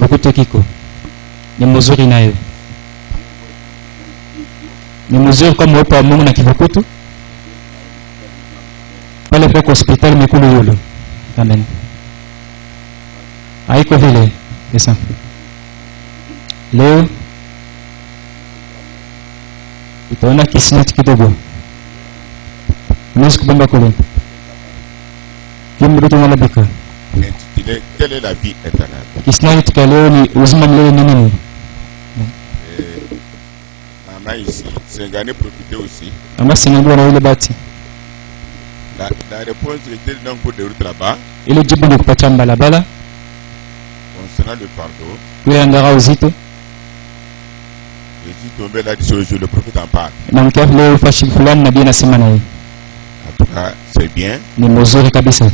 Vukutu kiko. Ni mzuri nayo. Ni mzuri kama upo Mungu na kivukutu. Pale kwa hospitali mikulu yulu. Amen. Haiko vile. Pesa. Leo utaona kisnati kidogo. Unaweza kubamba kule. Kimruto nalabika. Quelle est la vie éternelle? Kisnati tukaleo ni uzima milele ni nini? Maman ici, c'est gagné profiter aussi. Ama sinangua na ile bati. La réponse était donc pour des routes là-bas. Ile jibu ni kupatia mbalabala. Concernant le fardeau. Ile ngara uzito. Je suis tombé là sur le jour, le prophète en parle. Na mkiafu leo fashi fulani nabii anasema naye. En tout cas, c'est bien. Ni mzuri kabisa.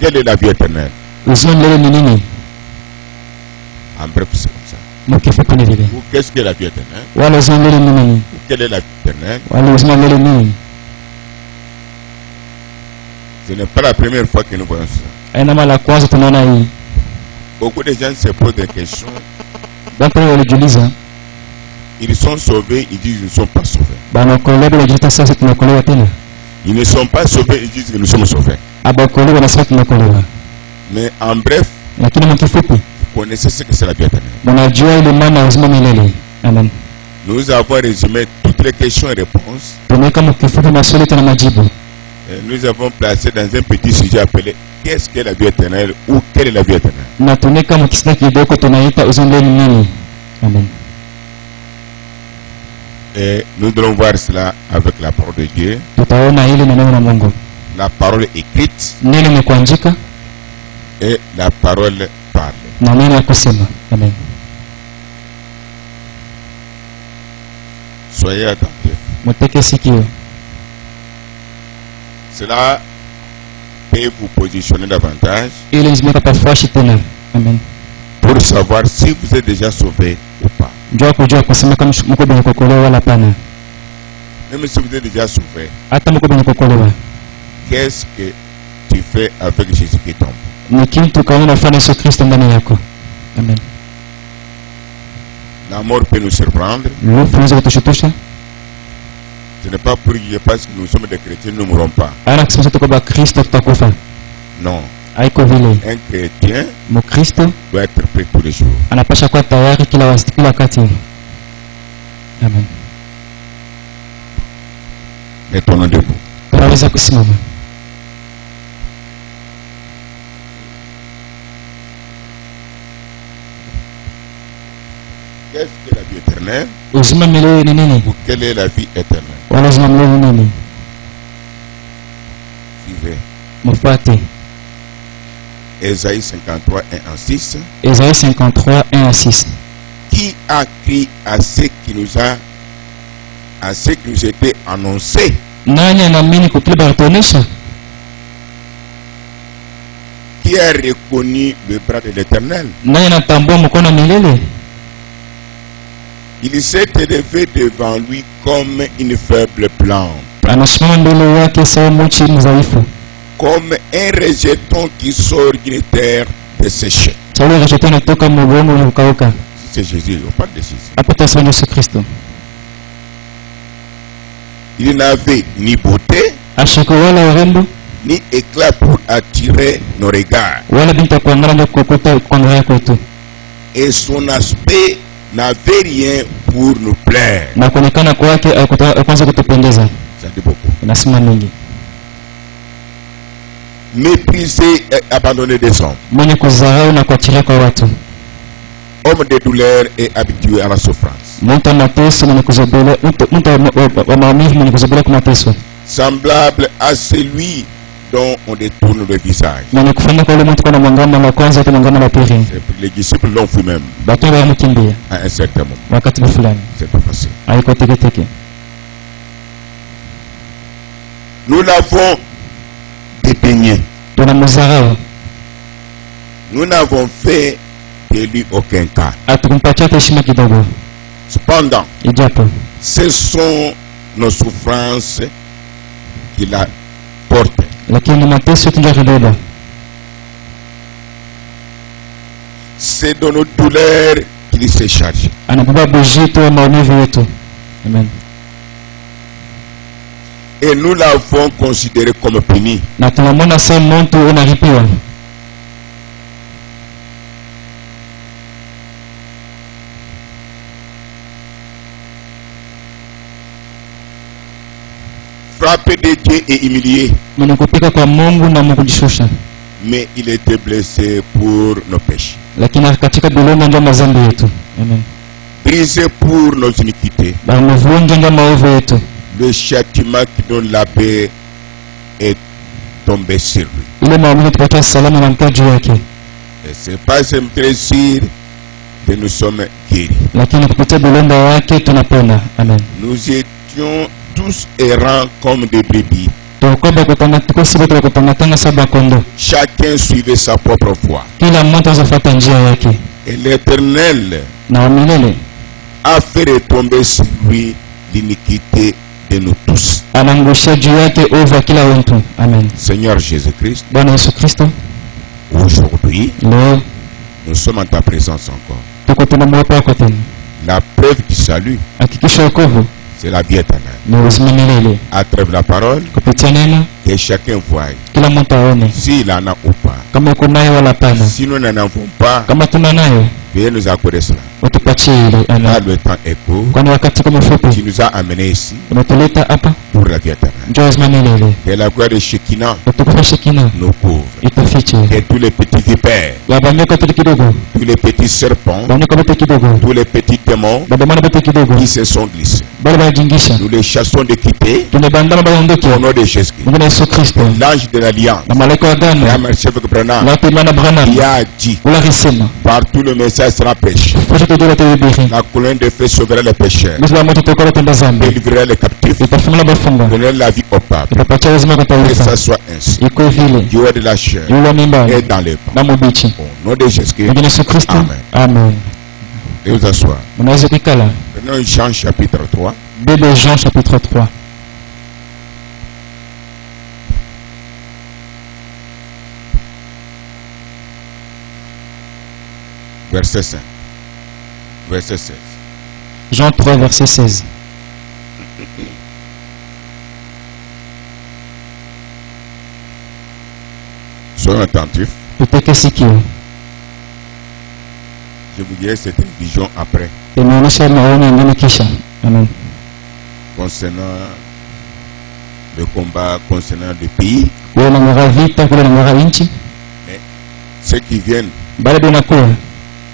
Quelle est la vie éternelle? Uzima milele ni nini? En bref, c'est comme ça. Mkifupi ni vile. Ou qu'est-ce que la vie éternelle? Wala uzima milele ni nini? Quelle est la vie éternelle? Wala uzima milele ni nini? Ce n'est pas la première fois que nous voyons ça. Aina mara kwanza tunaona hii. Beaucoup de gens se posent des questions. Watu walijiuliza, Ils sont sauvés, ils disent qu'ils ne sont pas sauvés. banaokolewa bila jita sasa tunaokolewa tena. Ils ne sont pas sauvés, ils disent que nous sommes sauvés. Abaokolewa na sasa tunaokolewa. Mais en bref, Lakini mkifupi, vous connaissez ce que c'est la vie éternelle. mnajua ile maana ya uzima milele. Amen. Nous avons résumé toutes les questions et réponses. Tumeweka mkifupi maswali na majibu. Et nous avons placé dans un petit sujet appelé qu'est-ce que la vie éternelle ou quelle est la vie éternelle. Na tumeweka mkisina kidogo tunaita uzima milele ni nini? Amen. Et nous allons voir cela avec la parole de Dieu. Tutaona hili na neno la Mungu. La parole écrite Neno ni kuandika et la parole parlée. na neno ya kusema. Amen. Soyez attentifs. Muteke sikio. Cela peut vous positionner davantage Ili nzimeka pafashi tena. Amen. pour savoir si vous êtes déjà sauvé ou pas. Njoo kujua kusema kama mko benye kuokolewa wala hapana. Même si vous êtes déjà sauvé, Hata mko benye kuokolewa. qu'est-ce que tu fais avec Jésus qui tombe? Ni kitu kaona unafanya Yesu Kristo ndani yako. Amen. La mort peut nous surprendre. Lufu unaweza kutushutusha. Ce n'est pas pour que parce que nous sommes des chrétiens, nous ne mourrons pas. Ana kusema tuko ba Kristo tutakufa. Non. Haiko vile. Un chrétien Mkristo doit être prêt tous les jours. anapasha kuwa tayari kila wakati. Amen. Mettons-nous debout. Tunaweza kusimama. Qu'est-ce que la vie éternelle Uzima milele ni nini? ou quelle est la vie éternelle? Wala uzima milele ni nini? Suivez. Mfuate. Ésaïe 53, 1 en 6. Esaïe 53, 1 à 6. Qui a cru à ce qui nous était annoncé? Nani anaamini kwa kile baratuonesha? Qui a reconnu le bras de l'Éternel? Nani anatambua mkono milele? Il s'est élevé devant lui comme une faible plante, Anasimama mbele yake sawa mchi mzaifu. comme un rejeton qui sort d'une terre desséchée. Sawa rejeton inatoka mbongo uliokauka. C'est Jésus, on parle de Jésus. Hapa tasema Yesu Kristo. Il n'avait ni beauté, Ashiko wala urembo, ni éclat pour attirer nos regards. wala binta kuangana ndio kukuta kuangalia kwetu. Et son aspect n'avait rien pour nous plaire. Na kuonekana kwake kwanza kutupendeza. Ça dit beaucoup. Inasema mingi. Méprisé et abandonné des hommes. Mwenye kudharau na kuachilia kwa watu. Homme de douleur et habitué à la souffrance. Mtu wa mateso mwenye kuzobelea, mtu wa maumivu mwenye kuzobelea kwa mateso. Semblable à celui dont on détourne le visage. Mwenye kufanya kwa yule mtu kwa mwangama la kwanza kwa mwangama la pili. Les disciples l'ont fait même Bato wamkimbia à un certain moment. wakati fulani. C'est pas facile. Haiko teke. Nous l'avons dépeigné. Tunamdharau. Nous n'avons fait de lui aucun cas. Hatukumpatia heshima kidogo. Cependant, Ijapo ce sont nos souffrances qui la portent. lakini mateso tunajibeba. C'est dans nos douleurs qu'il s'est chargé. Anabeba bujito wa maumivu yetu. Amen. Et nous l'avons considéré comme puni. Na tunamwona sasa mtu unalipiwa. Frappé de Dieu et humilié. Mwenye kupika kwa Mungu na mkujishusha. Mais il était blessé pour nos péchés. Lakini katika bilonda ndio mazambi yetu. Amen. Brisé pour nos iniquités. Bamevunja ndio maovu yetu. Le châtiment qui donne la paix est tombé sur lui. Ile maumivu tupatia salama na mkaa juu yake. Et c'est pas un plaisir que nous sommes guéris. Lakini kupitia bilonda yake tunapona. Amen. Nous étions tous errants comme des brebis. Chacun suivait sa propre voie. Et l'Éternel a fait retomber sur lui l'iniquité de nous tous. Seigneur Jésus-Christ, aujourd'hui, nous sommes en ta présence encore. La preuve du salut, c'est la vie éternelle. À travers la parole, que chacun voie s'il en a ou pas. Si nous n'en avons pas, veuillez nous accorder cela. Car le temps est court. Tu nous as amenés ici pour la vie éternelle. Que la gloire de Shekinah nous couvre. Que tous les petits vipères, tous les petits serpents, tous les petits démons qui se sont glissés, nous les chassons de quitter au nom de Jésus-Christ. L'ange de l'Alliance, qui a dit partout le message sera prêché. La colonne de feu sauvera les pécheurs, délivrerait les captifs, donnerait la vie au peuple. Que ça soit ainsi. Dieu est de la chair et dans les pas. Au nom de Jésus-Christ. Amen. Amen. Et vous asseoir. Prenons Jean chapitre 3. Bébé Jean chapitre 3. Verset 5. Verset 16. Jean 3, verset 16. Soyons attentifs. Je vous dirai cette vision après. Concernant le combat, concernant le pays. Mais ceux qui viennent,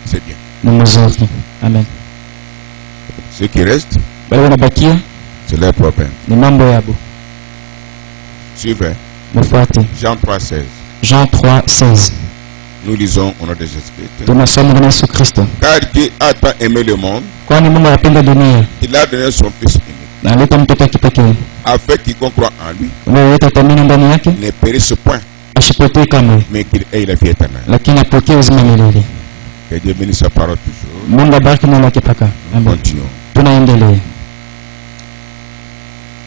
c'est bien. Amen. Ceux qui restent, c'est leur problème. Suivez. Jean 3, 16. Jean 3, 16. Nous lisons au nom de Jésus-Christ. Car Dieu a tant aimé le monde, il a donné son Fils unique, afin quiconque croit en lui ne périsse point, mais qu'il ait la vie éternelle. Que Dieu bénisse sa parole toujours. Continuons.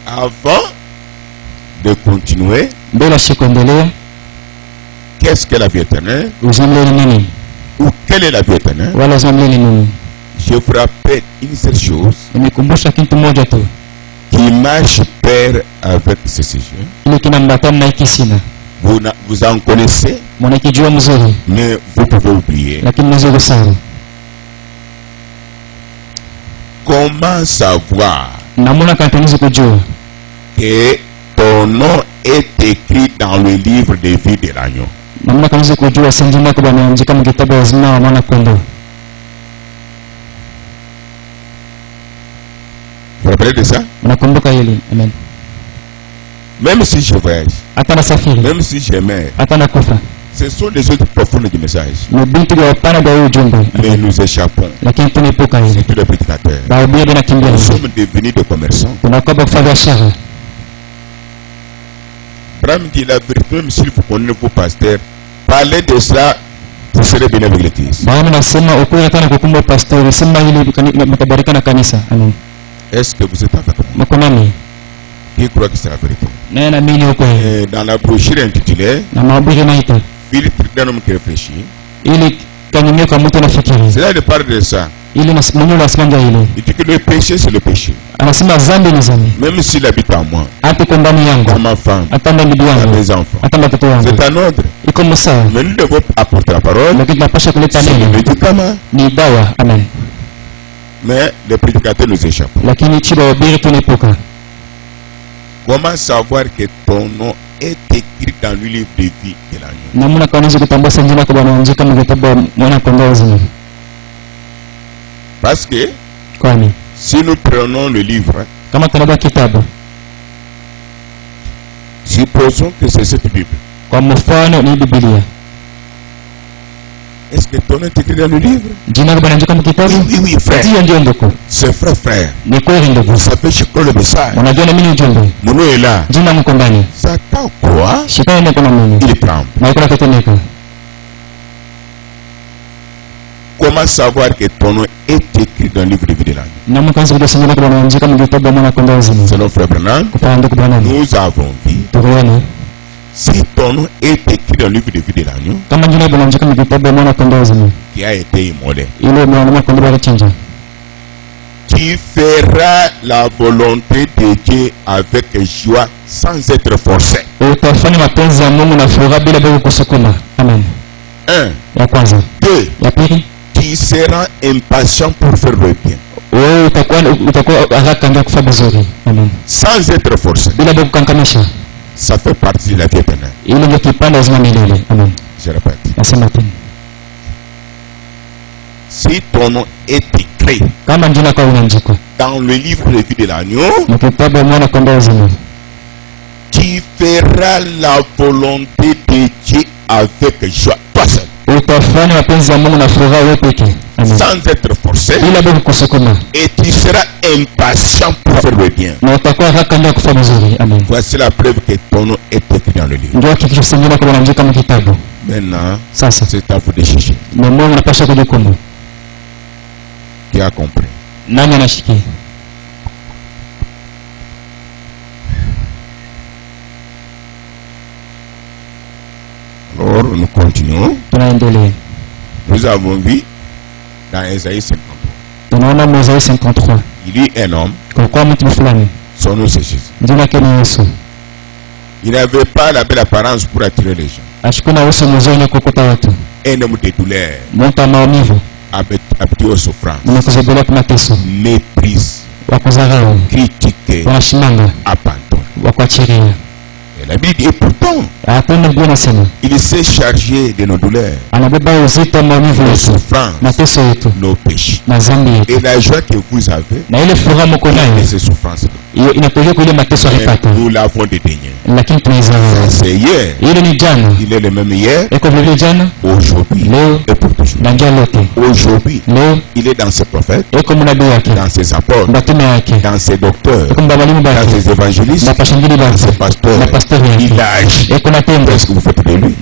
Avant de continuer, qu'est-ce que la vie éternelle? Ou quelle est la vie éternelle? Je vous rappelle une seule chose qui marche pair avec ce sujet. Vous en connaissez, mais vous pouvez oublier. Comment savoir que ton nom est écrit dans le livre de vie de l'agneau? Vous vous rappelez de ça? Même si je voyage, même si je meurs, ce sont les autres profondes du message. Mais nous échappons. C'est tous les prédicateurs. Nous sommes devenus des commerçants. Abraham dit la vérité, même s'il vous connaissez vos pasteurs, parlez de cela, vous serez bénis avec l'Église. Est-ce que vous êtes avec moi? Qui croit que c'est la vérité? Dans la brochure intitulée Filtre d'un homme qui réfléchit, Cela ne parle de ça. Il dit que le péché, c'est le péché. Même s'il habite en moi, à ma femme, à mes enfants, c'est un ordre. Mais nous devons apporter la parole. C'est le médicament. Mais les prédicateurs nous échappent. Comment savoir que ton nom est écrit dans le livre de vie de l'agneau? Parce que si nous prenons le livre, supposons que c'est cette Bible. Est-ce que ton nom est écrit dans le livre? Oui, frère. C'est frère. Ça fait chicoter le message. Mon nom est là. Satan quoi? Il tremble. Comment savoir que ton nom est écrit dans le livre de vie de l'agneau? Selon frère Branham, nous avons vu, si ton nom est écrit dans le livre de vie de l'agneau, qui a été immolé, tu feras la volonté de Dieu avec joie sans être forcé. Un. Deux. Tu seras impatient pour faire le bien. Sans être forcé. Ça fait partie de la vie éternelle. Je répète. Si ton nom est écrit dans le livre de vie de l'agneau, tu feras la volonté de Dieu avec joie. Toi seul. Sans être forcé. Et tu seras impatient pour faire le bien. Voici la preuve que ton nom est écrit dans le livre. Maintenant, c'est à vous de chercher. Qui a compris? Alors, nous continuons. Nous avons vu dans Ésaïe 53. Il y a un homme. Son nom c'est Jésus. Il n'avait pas la belle apparence pour attirer les gens. Un homme de douleur. Habitué aux souffrances. Méprise. Critiqué. Abandon. Et la Bible dit, et pourtant, il s'est chargé de nos douleurs, nos souffrances, nos péchés. Et la joie que vous avez, et ces souffrances, nous l'avons dédaigné. C'est hier. Il est le même hier, aujourd'hui et pour toujours. Aujourd'hui, il est dans ses prophètes, dans ses apôtres, dans ses docteurs, dans ses évangélistes, dans ses pasteurs. Il a agi. Qu'est-ce que vous faites de lui?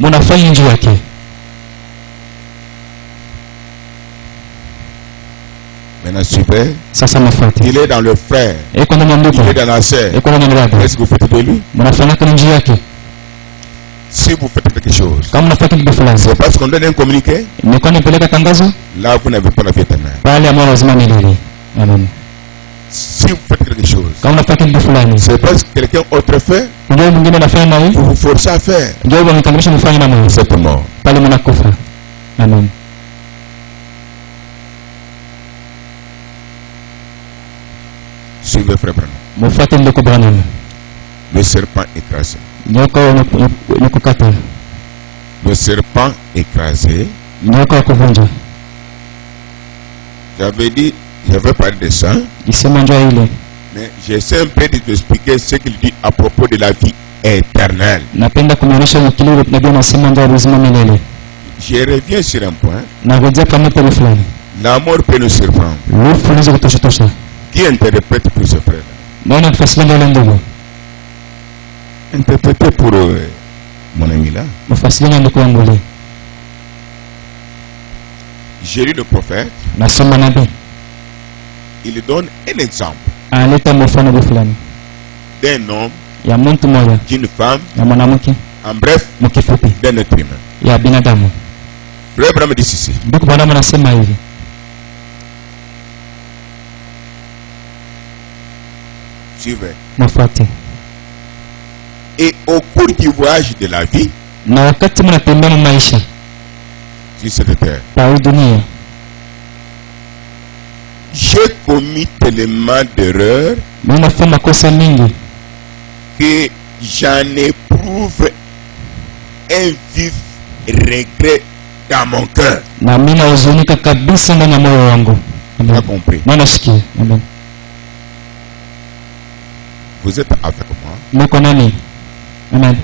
Maintenant, super. Il est dans le frère. Il est dans la sœur. Qu'est-ce que vous faites de lui? Si vous faites quelque chose, c'est parce qu'on donne un communiqué. Là, vous n'avez pas la vie éternelle. Si vous faites quelque chose, c'est parce que quelqu'un autre fait, vous vous forcez à faire. C'est mort. Suivez frère Branham. Le serpent écrasé. Le serpent écrasé. J'avais dit, j'avais parlé de ça. Mais j'essaie un peu de t'expliquer ce qu'il dit à propos de la vie éternelle. Je reviens sur un point. La mort peut nous surprendre. Qui interprète pour ce frère-là? Interpréter pour mon ami là. J'ai lu le prophète. Il donne un exemple d'un homme, d'une femme, en bref, d'un être humain. Frère Branham dit ceci. Ndugu Branham anasema hivi. Suivez. Nafuate. Et au cours du voyage de la vie, na wakati mnatembea maisha sur cette terre, pa dunia, j'ai commis tellement d'erreurs ninafanya makosa mingi que j'en éprouve un vif regret dans mon cœur. Na mimi nahuzunika kabisa ndani ya moyo wangu. Amen. Compris. Nasikia. Amen. Vous êtes avec moi. Mko nani? Amen.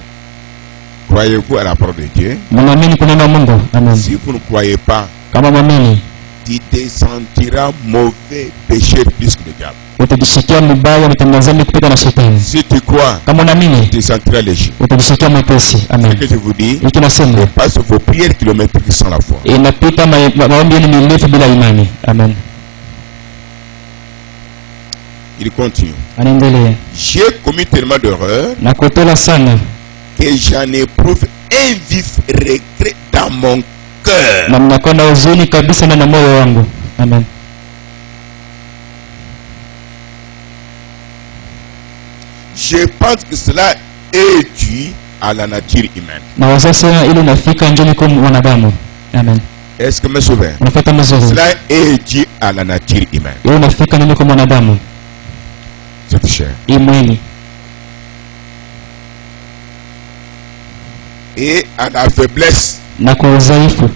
Croyez-vous à la parole de Dieu? Mnaamini kunena Mungu? Amen. Si vous ne croyez pas, kama mwamini, tu te sentiras mauvais pécheur plus que le diable. Utajisikia mbaya mtendazani kupita na shetani. Si tu crois, kama unaamini, tu te sentiras léger. Utajisikia mwepesi. Amen. Ce que je vous dis, ikinasema passe vos prières kilométriques sans la foi. Inapita maombi yenu mirefu bila imani. Amen. Il continue. Anaendelea. J'ai commis tellement d'erreurs na kutola sana que j'en éprouve un vif regret dans mon cœur. Na mnakuwa na huzuni kabisa na moyo wangu. Amen. Je pense que cela est dû à la nature humaine. Na wasasa ile nafika njoni kwa mwanadamu. Amen. Est-ce que me souviens? Cela est dû à la nature humaine. Ile nafika njoni kwa mwanadamu. Cette chair. Imwili. Et à la faiblesse. Na kwa udhaifu.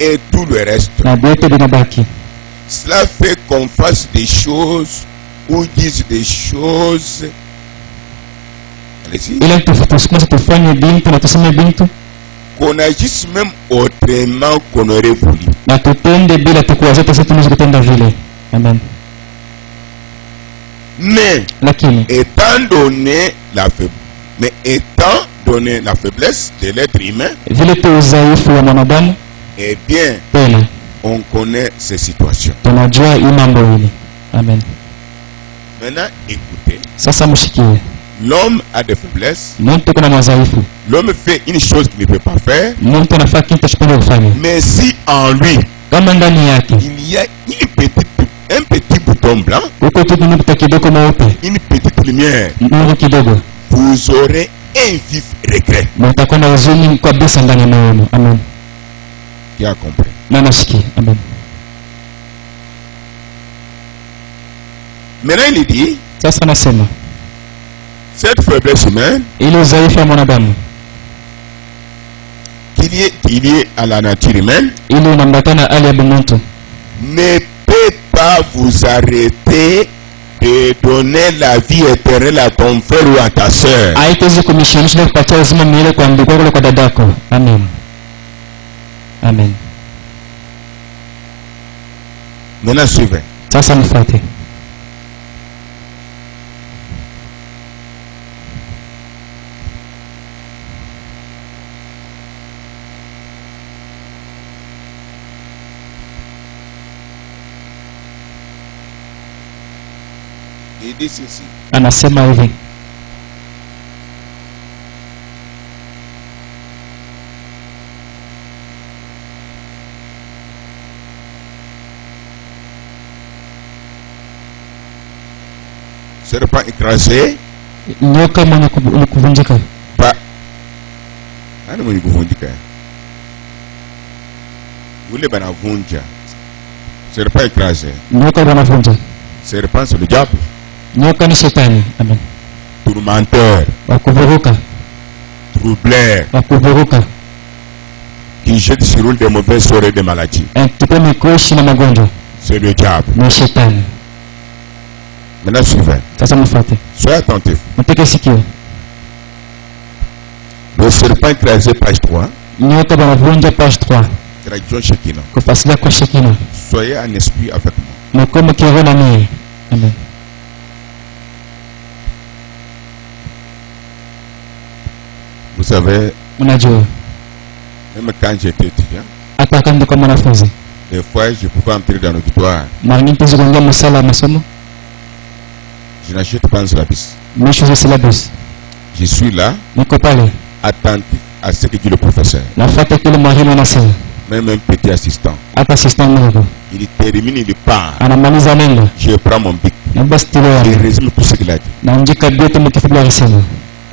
Et tout le reste. Na vyote vinabaki. Cela fait qu'on fasse des choses ou dise des choses. Allez-y. Ile tufanye bintu na tuseme bintu. Qu'on agisse même autrement qu'on aurait voulu. Na tutende bila tukuwaza sisi tunazotenda vile. Amen. Mais lakini étant donné la faiblesse de l'être humain, vile tu udhaifu wa mwanadamu, eh bien, tena on connaît ces situations. Tunajua hii mambo hili. Amen. Maintenant, écoutez. Sasa mshikie. L'homme a des faiblesses. Mtu kuna madhaifu. L'homme fait une chose qu'il ne peut pas faire. Mtu anafanya kitu asipende kufanya. Mais si en lui, kama ndani yake, il y a un petit bouton blanc, une petite lumière, vous aurez un vif regret. Qui a compris? Amen. Maintenant il dit, cette faiblesse humaine, qui est liée à la nature humaine, ne peut pas vous arrêter de donner la vie éternelle à ton frère ou à ta soeur. Amen. Amen. Maintenant suivez. Il dit ceci. Anasema hivi. Serpent écrasé. Nyoka mwenye kuvunjika. Nani mwenye kuvunjika? Yule banavunja. Serpent écrasé. Nyoka banavunja. Serpent c'est le diable. Nyoka ni shetani. Amen. Tourmenteur. Wakuvuruka. Troubleur. Wakuvuruka. Qui jette sur eux des mauvaises soirées de maladies. C'est le diable. Ni shetani. Maintenant suivez. Soyez attentifs. Le serpent écrasé, page 3. Nyoka banavunja, page 3. Traduction Shekina. Kufasilia kwa Shekina. Soyez en esprit avec moi. Mkomo kiroho na mimi. Amen. Vous savez, même quand j'étais étudiant, des fois je pouvais entrer dans l'auditoire. Je n'achète pas un syllabus. Je suis là, attentif à ce que dit le professeur. Nafuata kile mwalimu anasema. Même un petit assistant. Hata assistant mdogo. Il termine, il part. Anamaliza neno. Je prends mon bic. Na basi tilo. Je résume tout ce qu'il a dit. Naandika vyote mkifibla alisema.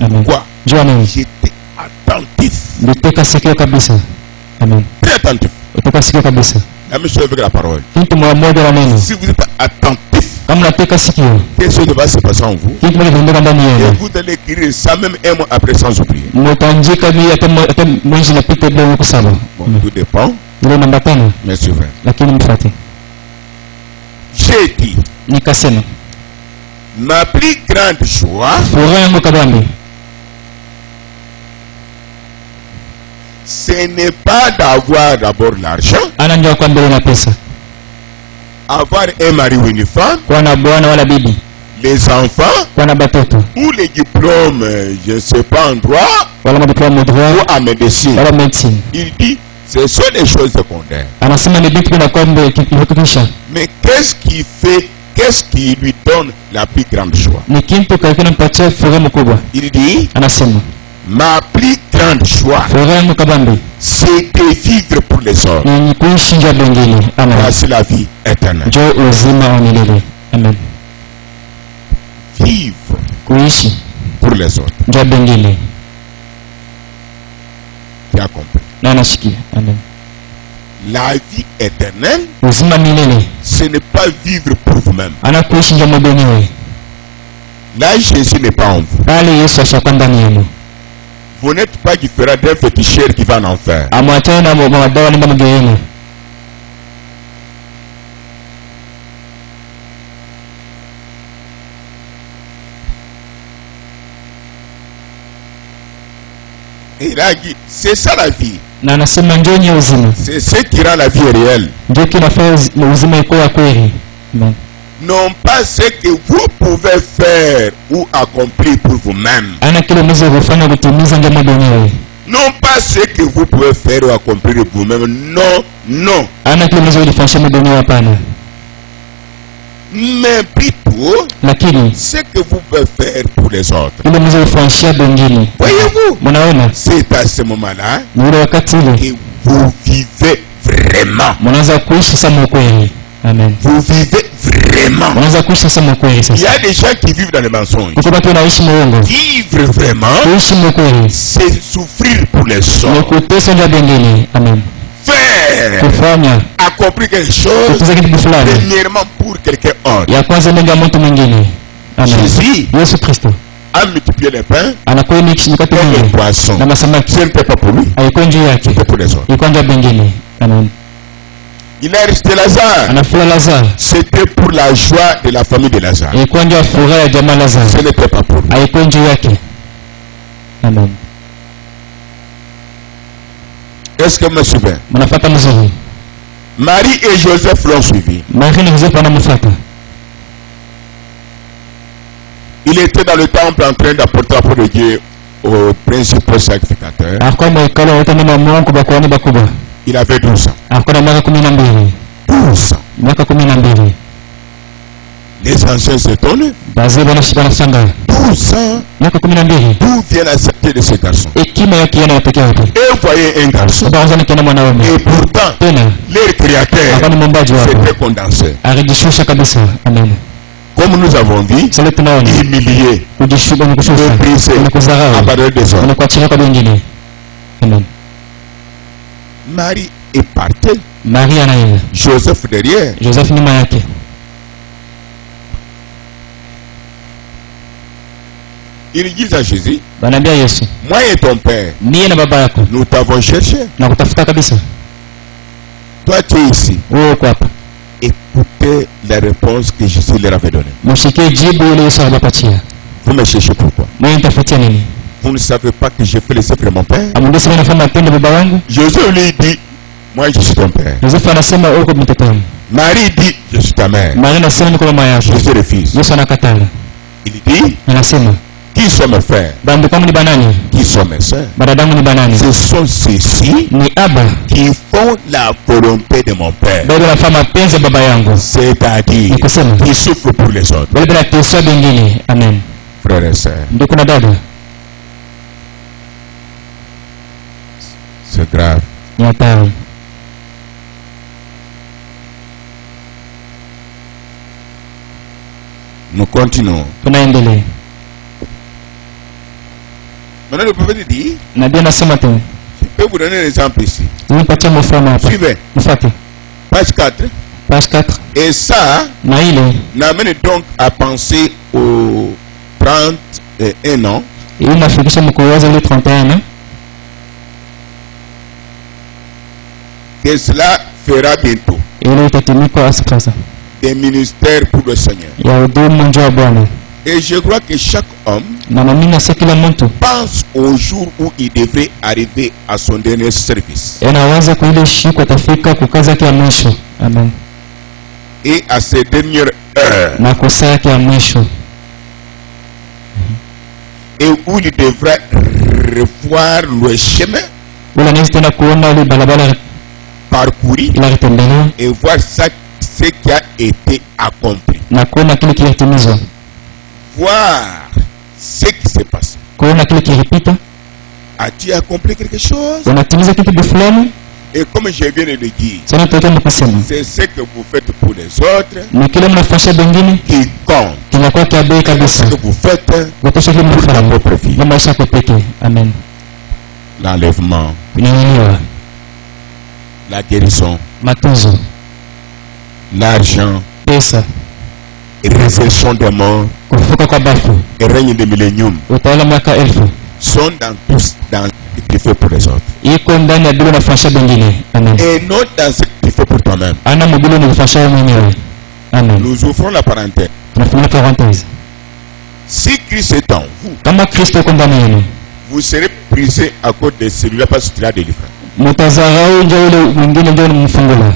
Amen. Quoi? Jua nini? J'étais attentif. Niteka sikio kabisa. Amen. Très attentif. Uteka sikio kabisa. La même chose avec la parole. Kitu mmoja na neno. Si vous êtes attentif, kama nateka sikio, quelque chose va se passer en vous. kitu kinachoendelea ndani Et yenu. vous allez écrire ça même un mois après sans oublier. Mtaandika bila hata mwezi unapita bila kusahau. Bon, tout dépend. Ile namba 5. Mais c'est vrai. Lakini mfuate. J'ai dit, Nikasema, ma plus grande joie, furaha yangu kabambi, ce n'est pas d'avoir d'abord l'argent, ana ndio kwa mbele na pesa, avoir un mari ou une femme, kuwa na bwana wala bibi, les enfants, kuwa na batoto, ou les diplômes, je ne sais pas, en droit, wala madiploma ou droit, en médecine. wala medicine. Il dit, ce sont des choses secondaires. Anasema ni vitu vinakuwa mbele kikisha. Mais qu'est-ce qui fait, qu'est-ce qui lui donne la plus grande joie? Ni kitu kinampatia furaha mkubwa. Il dit, Anasema, ma plus grande joie, furaha yangu kabambi c'est de vivre pour les autres. ni kuishi njia bengine. Amen. Voici la vie éternelle. Jo uzima wa milele. Amen. Vivre Kuishi pour les autres. njia bengine. Tu as compris? Na anashikia. Amen. La vie éternelle, Uzima milele. ce n'est pas vivre pour vous-même. Ana kuishi njia mwenyewe. Là, Jésus n'est pas en vous. Pale Yesu ashakuwa ndani yenu. Vous n'êtes pas différent d'un féticheur qui va en enfer. Amwachane na madawa nenda mgeni. Et là, il dit, c'est ça la vie. Na anasema njoo nye uzima. C'est ce qui rend la vie réelle. Ndio kinafanya uzima iko ya kweli. Amen. Non pas ce que vous pouvez faire ou accomplir pour vous-même. Ana kile mwezo kufanya kutimiza njia mwenyewe. Non pas ce que vous pouvez faire ou accomplir vous-même. Non, non. Ana kile mwezo kufanya mwenyewe hapana. Mais plutôt, Lakini ce que vous pouvez faire pour les autres. ile mwezo kufanyia wengine. Voyez-vous? Mnaona? C'est à ce moment-là Ni ule wakati ile que vous vivez vraiment. mnaanza kuishi sama kweli. Amen. Vous vivez vraiment. Mnaanza kuishi sama kweli Il y sasa. a des gens qui vivent dans les mensonges. Kuko watu wanaishi muongo. Vivre vraiment, Kuishi kweli c'est souffrir pour les ni autres. kutesa njia wengine. Amen. Faire, Kufanya accomplir quelque chose, kutuza kitu fulani. premièrement pour quelqu'un autre. Ya kwanza lenga mtu mwingine. Amen. Jésus Yesu Kristo a multiplié les pains anakuwa ni kishikati et les mingi poissons. na masamaki. Ce n'était pas pour lui, Haikuwa njia yake. c'était pour les autres. Ilikuwa njia wengine. Amen. Il a resté Lazare. Anafula Lazaro. C'était pour la joie de la famille de Lazare. Ilikuwa njia furaha ya jamaa Ce Lazaro. n'était pas pour lui. Haikuwa njia yake. Amen. Est-ce que vous me suivez? Mnafuata mzuri. Marie et Joseph l'ont suivi. Maria na Yosefu anamfuata. Il était dans le temple en train d'apporter la parole de Dieu aux principaux sacrificateurs. Alikuwa mwekalo wote na Mungu bakuani bakubwa. Il avait 12 ans. Alikuwa na miaka 12. 12 ans. Miaka 12. Les anciens s'étonnent. Bazee wanashangaa. 12 ans. Miaka 12. D'où vient la sainteté de ce garçon? Hekima yake yana pekee yake. Et voyez un garçon. Baanza nikiona mwanaume. Et pourtant, Tena leur créateur hapa ni muumbaji wako. s'était condensé. Alijishusha kabisa. Amen. Comme nous avons vu, Sasa tunaona humilié, kujishuka ni kushusha. méprisé, Ni kudharau. abandonné des hommes. Ni kuachilia kwa wengine. Amen. Marie est partie. Maria anaenda. Joseph derrière. Joseph nyuma yake. Ils disent à Jésus, Banaambia Yesu, moi et ton père, mie na baba yako nous t'avons cherché. na kutafuta kabisa. Toi, tu es ici. Wewe uko hapa. Écoutez la réponse que Jésus leur avait donnée. Mshikie jibu ile Yesu alipatia. Vous me cherchez pourquoi? Mwe nitafutia nini? Vous ne savez pas que j'ai fait les œuvres de mon père? Amundisi mimi nafanya matendo baba wangu. Jésus lui dit, moi je suis ton père. Yosefu anasema uko mtoto wangu. Marie dit, je suis ta mère. Maria anasema niko mama yako. Jésus refuse. Yesu anakataa. Il dit, Anasema, qui sont mes frères? bandu kwangu ni banani? Qui sont mes sœurs? Badadamu ni banani? Ce sont ceux-ci Ni aba. qui font la volonté de mon père. Bado nafanya mapenzi ya baba yangu. C'est-à-dire, Ni kusema qui souffrent pour les autres. bado nateswa wengine. Amen. Frères et sœurs, Ndio kuna dada. C'est grave. Ni hatari. Nous continuons. Tunaendelea. Maintenant le prophète dit, Nabii anasema tena. je peux vous donner un exemple ici. Nipatie mfano hapa. Suivez. Mfuate. Page 4. Page 4. Et ça Na ile n'amène donc à penser aux 31 ans hii nafikisha mkuwaza ile 31 que cela fera bientôt ile itatimika sasa des ministères pour le Seigneur. ya huduma njoo Bwana. Et je crois que chaque homme Na naamini sasa kila mtu pense au jour où il devrait arriver à son dernier service anawaza kwa ile siku atafika kukaza yake ya mwisho. Amen. et à ses dernières heures Na kosa yake ya mwisho et où il devra revoir le chemin ule anaweza tena kuona ile barabara parcouru ila kitembelea et voir ce qui a été accompli. na kuona kile kilitimizwa, Voir ce qui s'est passé. kuona kile kilipita. As-tu accompli quelque chose? Unatimiza kitu fulani. Et comme je viens de le dire, Sana tutaka kusema c'est ce que vous faites pour les autres ni kile mnafanya bengine qui compte. kinakuwa kia bei kabisa. Ce que vous faites Watosha kile pour ta mnafanya propre vie. na maisha yako pekee. Amen. L'enlèvement, Kunyanyuliwa, la guérison, matunzo, l'argent, pesa, résurrection des morts kufufuka kwa bafu, et règne de millénium utawala miaka 1000 sont dans tous dans ce que tu fais pour les autres. iko ndani ya bila unafanya bengine. Amen. Et non dans ce que tu fais pour toi-même. Ana mobile unafanya wewe mwenyewe. Amen. Nous ouvrons la parenthèse. Tunafanya parenthèse. Si Christ est en vous, Kama Kristo yuko ndani yenu, vous serez brisé à cause de celui-là parce que tu l'as délivré. mtazarau ndio ule mwingine ndio mfungula.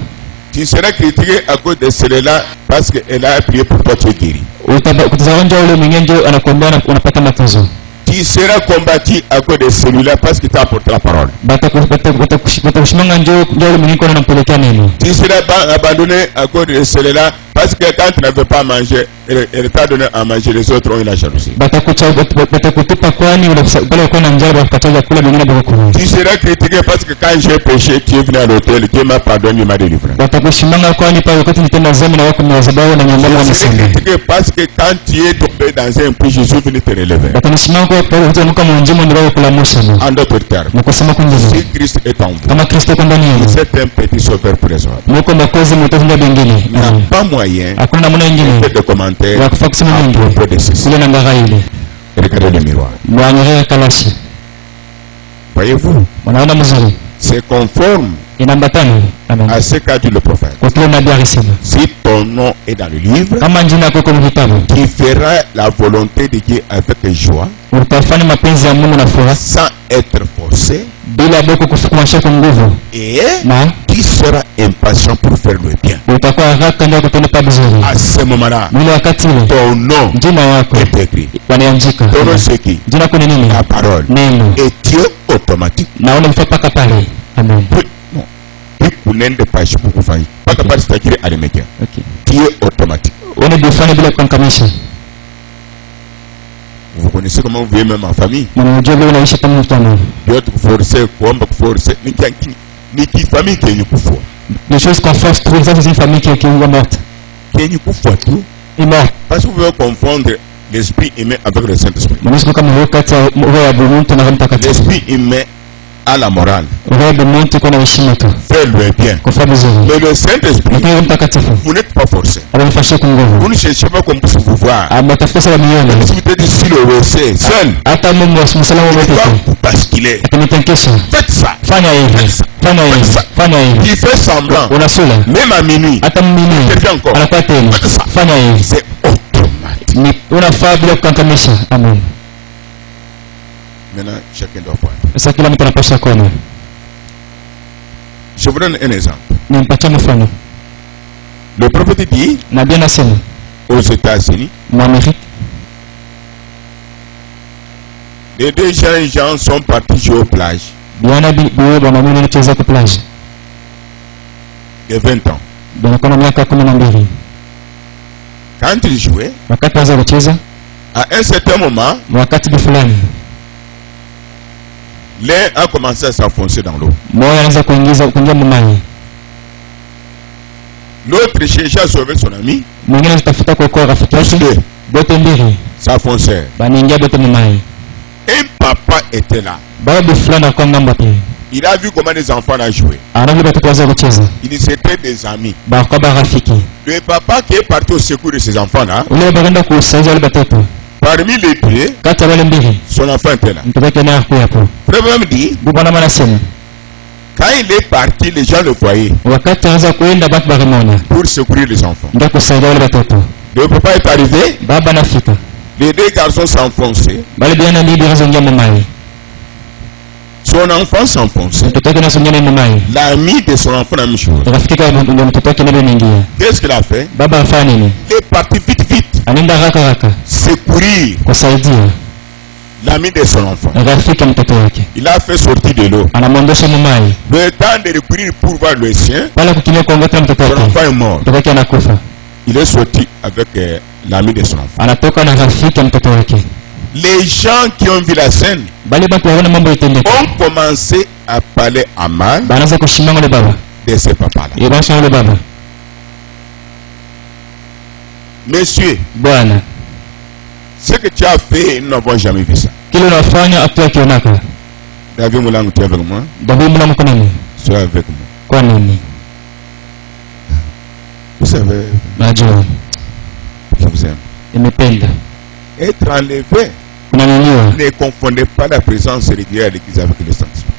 Tu seras critiqué à cause de celui-là parce qu'elle a prié pour toi, tu es guéri. Utazarau ndio ule mwingine ndio anakuombea unapata matunzo. Tu seras combattu à cause de celui-là parce qu'il t'a apporté la parole. Batakushimanga ndio ule mwingine kwa anampelekea neno. Tu seras abandonné à cause de celui-là parce que quand tu n'avais pas mangé, elle t'a donné à manger, les autres ont eu la jalousie. Batakutupa kwani pale uko na njaa bakataja kula mwingine bakakula. Tu seras critiqué parce que quand j'ai péché, tu es venu à l'hôtel, Dieu m'a pardonné, il m'a délivré. Batakushimanga kwani pale wakati nitenda dhambi na wako mwazabahu na nyumbani Tu seras wamesema. critiqué parce que quand tu es tombé dans un puits, Jésus est venu te relever. Batakushimanga kwa pale utamuka mwanjimo ndio wako kula Musa. En d'autres termes, Mkosema kwingine. si Christ est en vous, Kama Kristo kwa ndani yenu, c'est un petit sauveur pour les autres. mko makozi mtazunga bengine. Il n'y a pas moyen Hakuna namna nyingine. de commentaires Ya kufa kusema à mengi. propos de ceci. Ile nanga ile. Regardez le miroir. Mwangalia kalashi. Voyez-vous, Mnaona mzuri. c'est conforme Inaambatana. Amen. à ce qu'a dit le prophète. Kwa kile nabii alisema. Si ton nom est dans le livre, Kama jina yako kwa kitabu, tu feras la volonté de Dieu avec joie, utafanya mapenzi ya Mungu na furaha sans être forcé, bila boko kufukumasha kwa nguvu, et na tu seras impatient pour faire le bien. utakuwa haraka ndio kutenda pa vizuri. À ce moment-là, Ile wakati ile ton nom jina yako est écrit. wanaandika. Ton nom c'est qui? Jina yako ni nini? La parole. Neno. Et tu es automatique. Na ule mpaka pale. Amen. Non. Tu kunende pashi kukufanya. Paka pale sitakiri alimekea. Okay. Tu es automatique. One bifanye bila kukankamisha. Vous connaissez comment vous vivez même en famille. Mnajua vile unaishi kama mtu ana. Yote kuforcer, kuomba kuforcer. Ni kifamille kenye kufua. Les choses qu'on force trop, ça c'est une famille qui est morte. Kenye kufua tu. Est morte. Parce que vous pouvez confondre l'esprit humain avec le Saint-Esprit. Mwanzo kama wakati roho ya Mungu na Roho Mtakatifu. L'esprit humain a la morale. Roho ya Mungu iko na heshima tu. Fais le bien. Kwa sababu zuri. Mais le Saint-Esprit, Lakini Roho Mtakatifu vous n'êtes pas forcé. anafasha kwa Vous nguvu. ne cherchez pas comme pour vous voir. Ametafuta sana mione. Si vous êtes ici le WC, seul, Hata Mungu msalama il wote. va vous basculer. Akinitenkesha. Faites ça. Fanya hivi. Fanya hivi. Fanya hivi. Il fait semblant. Unasula. Même à minuit. Hata mmini. Quelqu'un encore. Anakuwa tena. Fanya hivi. C'est automatique. Ni unafaa bila kukankamisha. Amen. Maintenant, chacun doit voir. Sasa kila mtu anapaswa kuona. Je vous donne un exemple. Nimpatie mfano. Le prophète dit Nabii anasema aux États-Unis, Mwamerika les deux jeunes gens sont partis jouer aux plages bwana bibi bwana mimi nicheza kwa plage. de 20 ans. Bwana kuna miaka 12. Quand ils jouaient, Wakati waanza kucheza, à un certain moment, wakati fulani L'un a commencé à s'enfoncer dans l'eau. L'autre cherchait à sauver son ami. S'enfonçait. Un papa était là. Il a vu comment les enfants ont joué. Ils étaient des amis. Le papa qui est parti au secours de ces enfants-là, parmi les deux, son enfant était là. Frère me dit, quand il est parti, les gens le voyaient pour secourir les enfants. Le papa est arrivé, les deux garçons s'enfonçaient. Son enfant s'enfonçait. L'ami de son enfant a mis chose. Qu'est-ce qu'il a fait? Il est parti vite. Secourir l'ami de son enfant. Il a fait sortir de l'eau. Le temps de recourir pour voir le sien, son enfant est mort. Il est sorti avec l'ami de son enfant. Les gens qui ont vu la scène ont commencé à parler à mal de ce papa-là. Monsieur, ce que tu as fait, nous n'avons jamais vu ça. David Moulang, tu es avec moi? Tu es avec moi. Vous savez, je vous aime. Être enlevé. Ne confondez pas la présence régulière de l'Église avec le Saint-Esprit.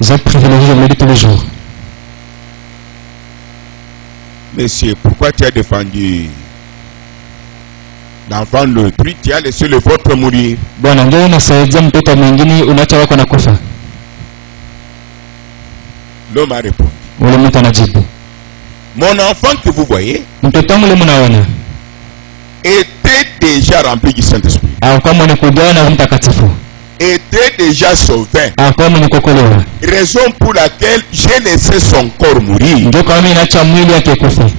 Vous êtes privilégié, je me le dis tous les jours. Monsieur, pourquoi tu as défendu l'enfant de l'autrui? Tu as laissé le vôtre mourir. L'homme a répondu. Mon enfant que vous voyez était déjà rempli du Saint-Esprit. Était déjà sauvé. Raison pour laquelle j'ai laissé son corps mourir.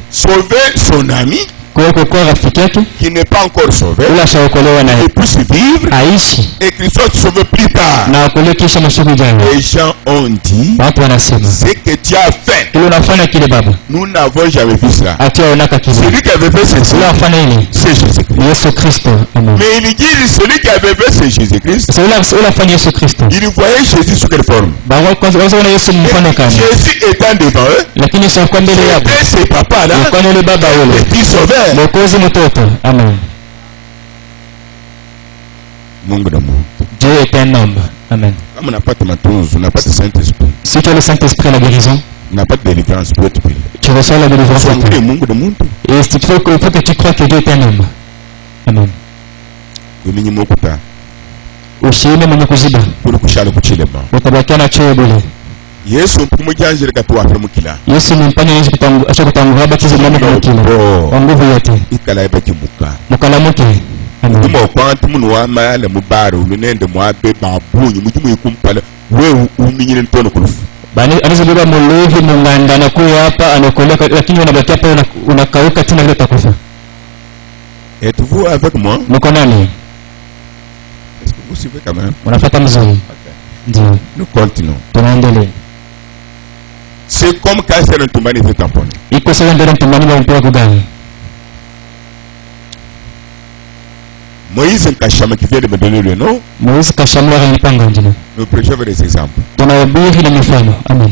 Sauver son ami qui n'est pas encore sauvé et puisse vivre et qu'il soit sauvé plus tard. Les gens ont dit ce que tu as fait. Nous n'avons jamais vu cela. Celui qui avait fait ceci, c'est Jésus-Christ. Mais il dit celui qui avait fait c'est Jésus-Christ. Il voyait Jésus sous quelle forme? Jésus étant devant eux, c'était ses papas là, les petits sauveurs. Amen. Dieu est un homme. Amen. On n'a pas de matos, on n'a pas de Saint-Esprit. Si tu as le Saint-Esprit, la guérison, on n'a pas de délivrance pour être pris. Tu reçois la délivrance. Et il faut que tu crois que Dieu est un homme. Amen. Ushime mwenye kuziba. Utabakiana choo bure. Yesu mpumujanjire katuwapira mukila. Yesu ni mpanya Yesu ashakutangura batizo mwana kumukila. Nguvu yote. Ikala ibakimuka. Mukalamuke. Ndimo kwantu munu wa mayale mubaru lunende mwabe babunyi mujimu yikumpala wewe uminyire ntono kulufu. Bani anazobeba muluhi munganda na kuya hapa anakoleka lakini unabaki hapa unakauka tena vile utakufa. Êtes-vous avec moi? Mko nani? Est-ce que vous suivez quand même? Unafuata mzuri. Ndio. Nous continuons. Tunaendelea. C'est comme quand c'est un tumbani était tamponné. Iko sawa ndio tumbani wa mpira kugani. Moïse Kachama qui vient de me donner le nom. Moïse Kachama alipanga njina. Nous prêchons avec des exemples. Tunahubiri na mifano. Amen.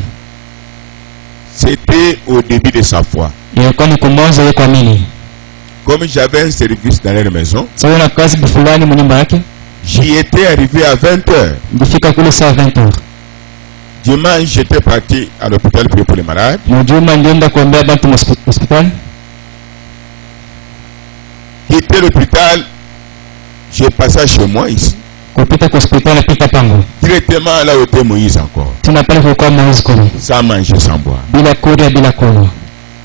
C'était au début de sa foi. Ilikuwa ni kumwanza yeye kuamini. Comme j'avais un service dans leur maison. Sawa na kazi fulani mnyumba yake. J'y étais arrivé à 20h. Ndifika kule saa 20h. Dimanche, j'étais parti à l'hôpital pour les malades. Mjuma ndienda kuombea bantu hospitali. Quitter l'hôpital, j'ai passé chez moi ici. Kupita kwa hospitali pita pango. Directement là où était Moïse encore. Tunapeleka kwa Moïse kule. Sans manger, sans boire. Bila kula bila kunywa.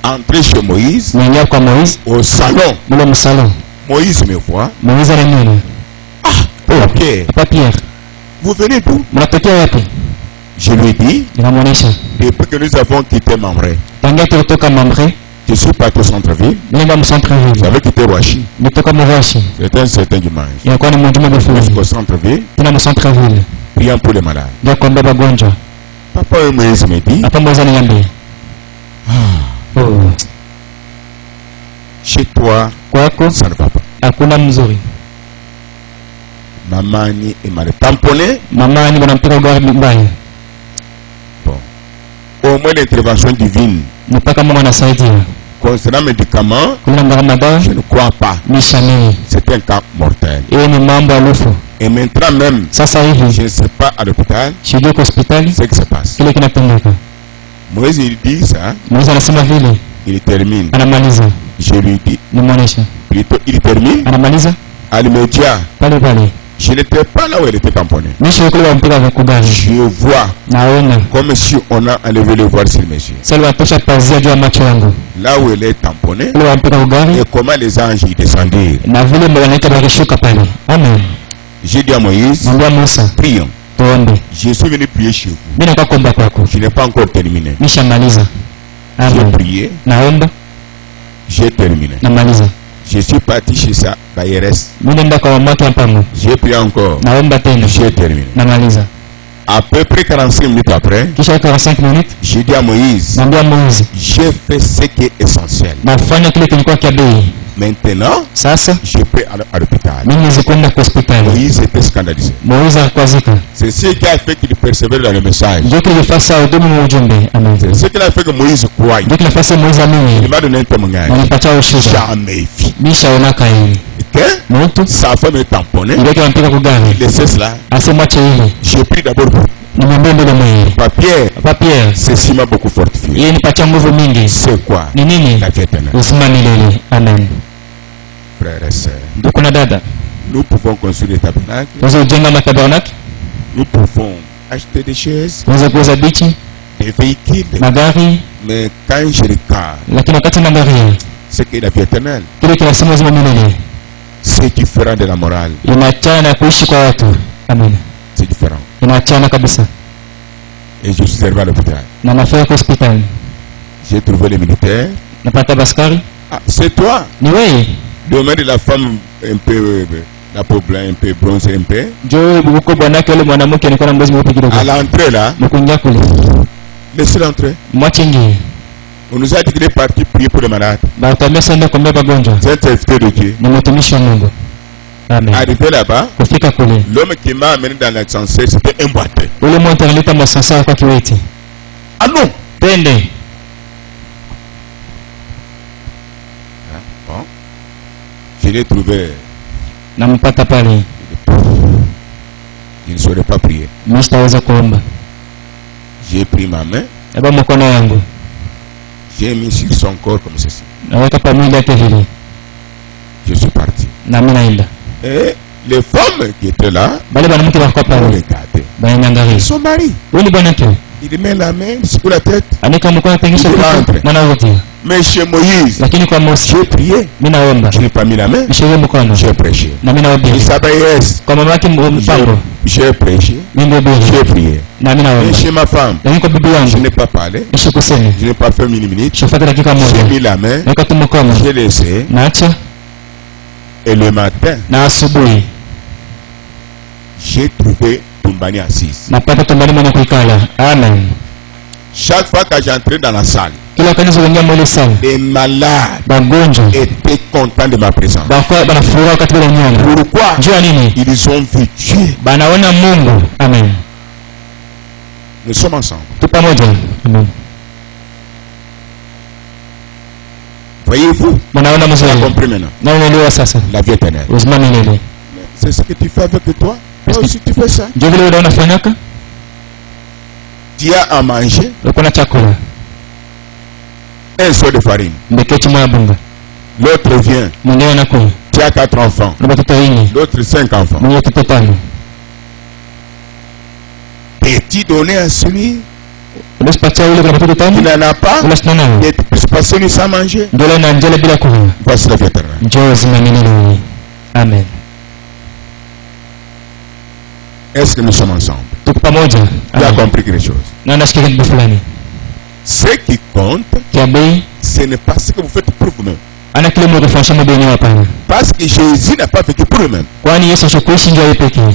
Entrer chez Moïse. Niingia kwa Moïse au salon. Mule msalon. Moïse me voit. Moïse ananiona. Ah, Pierre. Papa Pierre. Vous venez d'où? Mnatokea wapi? Je lui ai dit. Ninamuonesha. Depuis que nous avons quitté Mamré. Tangia tulitoka Mamré. Je suis parti au centre-ville. J'avais quitté Roachi. C'était un certain dimanche. Jusqu'au centre-ville. Prions pour les malades. Papa Moïse me dit, chez toi, ça ne va pas. Mamani est mal tamponné. Bon. Au moins l'intervention divine. Concernant les médicaments, je ne crois pas. C'est un cas mortel. Et maintenant même, je ne sais pas à l'hôpital ce qui se passe. Moïse il dit ça, il termine. Je lui dis, plutôt il termine, à l'immédiat. Je n'étais pas là où elle était tamponnée. Je vois comme si on a enlevé le voile sur mes yeux. Là où elle est tamponnée, et comment les anges y descendaient. J'ai dit à Moïse, prions. Je suis venu prier chez vous. Je n'ai pas encore terminé. J'ai prié. J'ai terminé. Je suis parti chez ça, Bayeres. J'ai prié encore. J'ai terminé. À peu près 45 minutes après, j'ai dit à Moïse, j'ai fait ce qui est essentiel. Maintenant, je peux aller à l'hôpital. Moïse était scandalisé. C'est ce qui a fait qu'il persévère dans le message. C'est ce qui a fait que Moïse croit. Il m'a donné un témoignage. Jamais vu. Sa femme est tamponnée. Il laissait cela. J'ai pris d'abord papier. Ceci m'a beaucoup fortifié. C'est quoi? La vie éternelle. Amen. Frères et sœurs, nous pouvons construire des tabernacles. Nous pouvons acheter des chaises, des véhicules. Mais quand je regarde ce qu'est la vie éternelle, c'est différent de la morale. C'est différent. Et je suis arrivé à l'hôpital. J'ai trouvé les militaires. Ah, c'est toi. Le maire de la femme un peu la peau blanche, un peu bronzée, un peu. À l'entrée là, laissez-le entrer. On nous a dit qu'il est parti prier pour les malades. C'est un serviteur de Dieu. Arrivé là-bas, l'homme qui m'a amené dans l'ascenseur, c'était un boiteux. Ah non! Bon. Je l'ai trouvé. Je ne saurais pas prier. J'ai pris ma main. J'ai mis sur son corps comme ceci. Je suis parti. Et les femmes qui étaient là, regardaient. Son mari, il met la main sur la tête. Il rentre. Mais chez Moïse, j'ai prié. Je n'ai pas mis la main. J'ai prêché. J'ai prêché. J'ai prié. Et chez ma femme, je n'ai pas parlé. Je n'ai pas fait minute. J'ai mis la main. J'ai laissé. Et le matin, j'ai trouvé Tumbani assise. Amen. Chaque fois que j'entrais dans la salle, les malades étaient contents de ma présence. Pourquoi? Ils ont vu Dieu. Amen. Nous sommes ensemble. Voyez-vous? Vous avez compris maintenant. La vie éternelle. C'est ce que tu fais avec toi. Toi aussi tu fais ça. Tu as à manger un seau de farine. L'autre vient. Tu as 4 enfants. L'autre 5 enfants. Peux-tu donner à celui qui n'en a pas? Et tu peux passer sans manger. Voici la vie éternelle. Amen. Est-ce que nous sommes ensemble? Tu as compris quelque chose? Ce qui compte, ce n'est pas ce que vous faites pour vous-même. Parce que Jésus n'a pas vécu pour lui-même.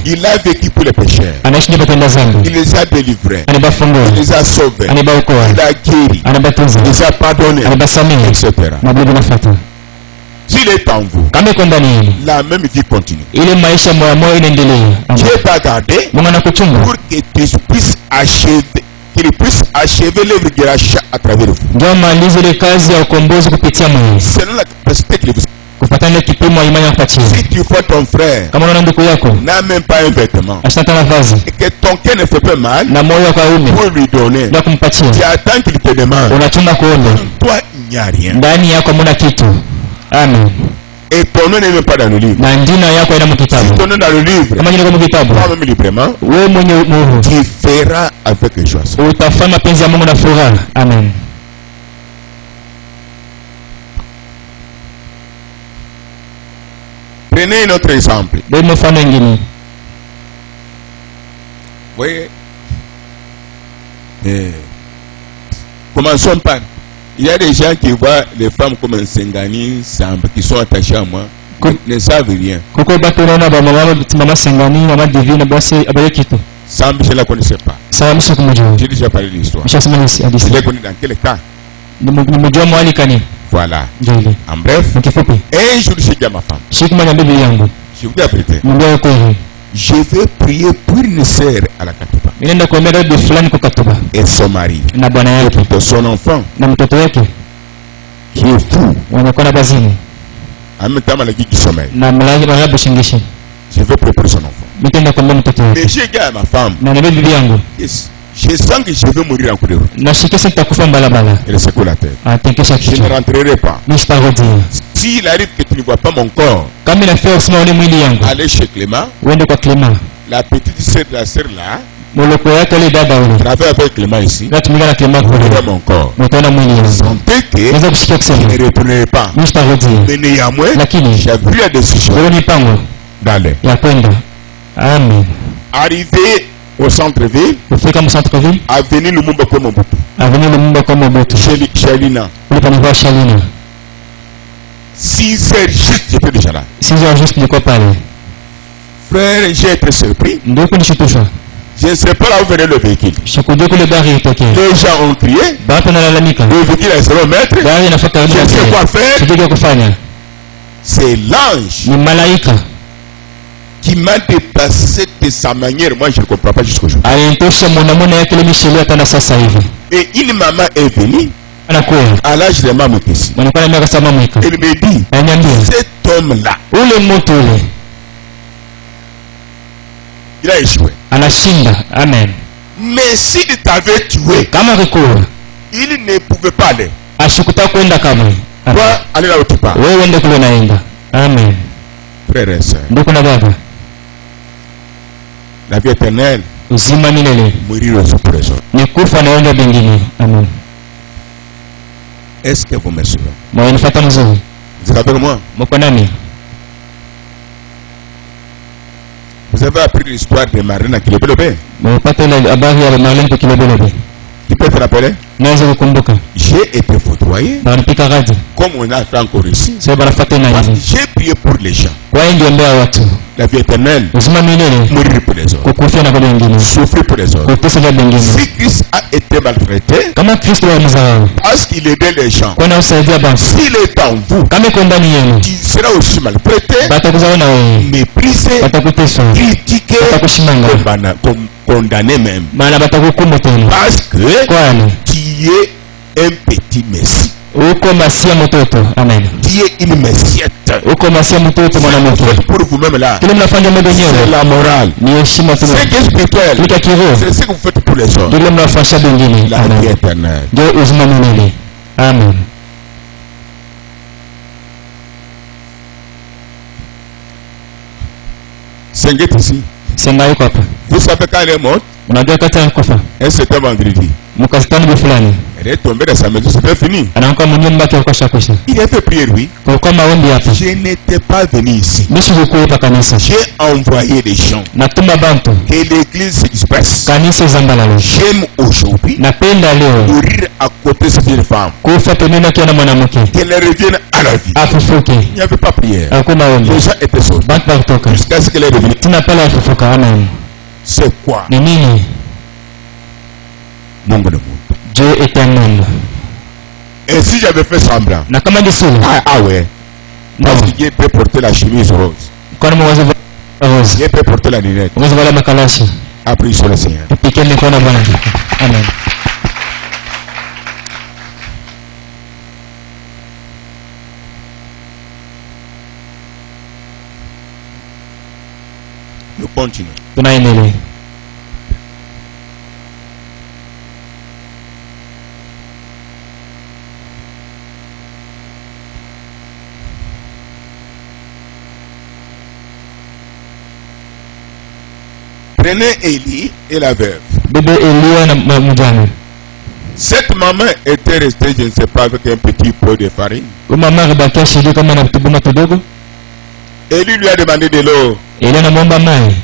Il a vécu pour les pécheurs. Il les a délivrés. Il les a sauvés. Il a guéri. Il les a pardonnés, etc. S'il est en vous, la même vie continue. Dieu t'a gardé pour que tu puisses achever, qu'il puisse achever l'œuvre de rachat à travers vous. Selon la capacité qu'il vous a. Si tu vois ton frère n'a même pas un vêtement et que ton cœur ne fait pas mal pour lui donner, tu attends qu'il te demande. Toi, il n'y a rien. Amen. Et ton nom n'est même pas dans le livre. Si ton nom est dans le livre, toi-même librement, tu feras avec joie. Amen. Prenez un autre exemple. Voyez, commençons par. Il y a des gens qui voient les femmes comme un Sengani, qui sont attachés à moi, ne savent rien. Samb, je ne la connaissais pas. J'ai déjà parlé de l'histoire. Je l'ai connue dans quel cas? Voilà. En bref, un jour, j'ai dit à ma femme, je vous dis la vérité, je veux prier pour une sœur à la Katuba et son mari et pour son enfant qui est fou. En même temps, elle a dit qu'il sommeille. Je veux prier pour son enfant. Mais j'ai dit à ma femme, je sens que je vais mourir en cours de route. Elle secoue la tête. Je ne rentrerai pas. S'il arrive que tu ne vois pas mon corps, allez chez Clément. La petite sœur de la sœur là, travaille avec Clément ici. Regarde mon corps. Sentez que je ne retournerai pas. Mais néanmoins, j'ai pris la décision d'aller. Amen. Arrivé au centre-ville, avenue Lumumba comme Mobutu. Chalina. 6 heures juste, j'étais déjà là. 6 heures juste, de quoi parler? Frère, j'ai été surpris. Je ne sais pas là où venait le véhicule. Les gens ont crié. Le véhicule est sur le mètre. Je sais quoi faire. C'est l'ange qui m'a dépassé de sa manière. Moi, je ne comprends pas jusqu'au jour. Et une maman est venue à l'âge de maman ici. Elle me dit, cet homme-là, il a échoué. Amen. Mais s'il t'avait tué, il ne pouvait pas aller. Toi, allez là où tu pars. Amen. Frères et sœurs, la vie éternelle, mourir aussi pour les autres. Amen. Est-ce que vous me suivez? Vous êtes avec moi? Vous avez appris l'histoire de Marlène à Kilobelobé? Tu peux te rappeler? J'ai été foudroyé. Comme on a fait encore ici. J'ai prié pour les gens. La vie éternelle. Mourir pour les autres. Souffrir pour les autres. Si Christ a été maltraité, parce qu'il aidait les gens, s'il est en vous, tu seras aussi maltraité, méprisé, critiqué, condamné même. Parce que tu es un petit messie. Amen. Tu es une messiette. Pour vous-même là, c'est la morale. C'est spirituel. C'est ce que vous faites pour les autres. La vie éternelle. Amen. Senget ici. Vous savez quand elle est morte? Un certain vendredi. Elle est tombée dans sa maison, c'était fini. anaanguka mnyumba yake kwa shakosha. Il a fait prière, oui. Kwa maombi hapo. Je n'étais pas venu ici. Nisikuwa hapa kanisa. J'ai envoyé des gens. Natuma bantu. Que l'église se disperse. Kanisa zambalalo. J'aime aujourd'hui. Napenda leo. Mourir à côté de cette femme. Kufa pembeni yake na mwanamke. Qu'elle revienne à la vie. Afufuke. Il n'y avait pas prière. Hakuna ombi. Les gens étaient sauvés. Bantu kutoka. Jusqu'à ce qu'elle est revenue. Tuna pale afufuka. Amen. C'est quoi? Ni nini? Mungu. Dieu est un homme. Et si j'avais fait semblant? Na kama ndi sura. Ah ouais. Parce que Dieu peut porter la chemise rose. Kwa nini mwazo rose? Dieu peut porter la lunette. Mwazo wala makalashi. Après sur le Seigneur. Tupike mikono Bwana. Amen. Nous continuons. Tunaendelea. Prenez Élie et la veuve. Bébé Elia na mjane. Cette maman était restée, je ne sais pas, avec un petit pot de farine. Mama alibakia shida kama na tubuma kidogo. Élie lui a demandé de l'eau. Elia anamwomba maji.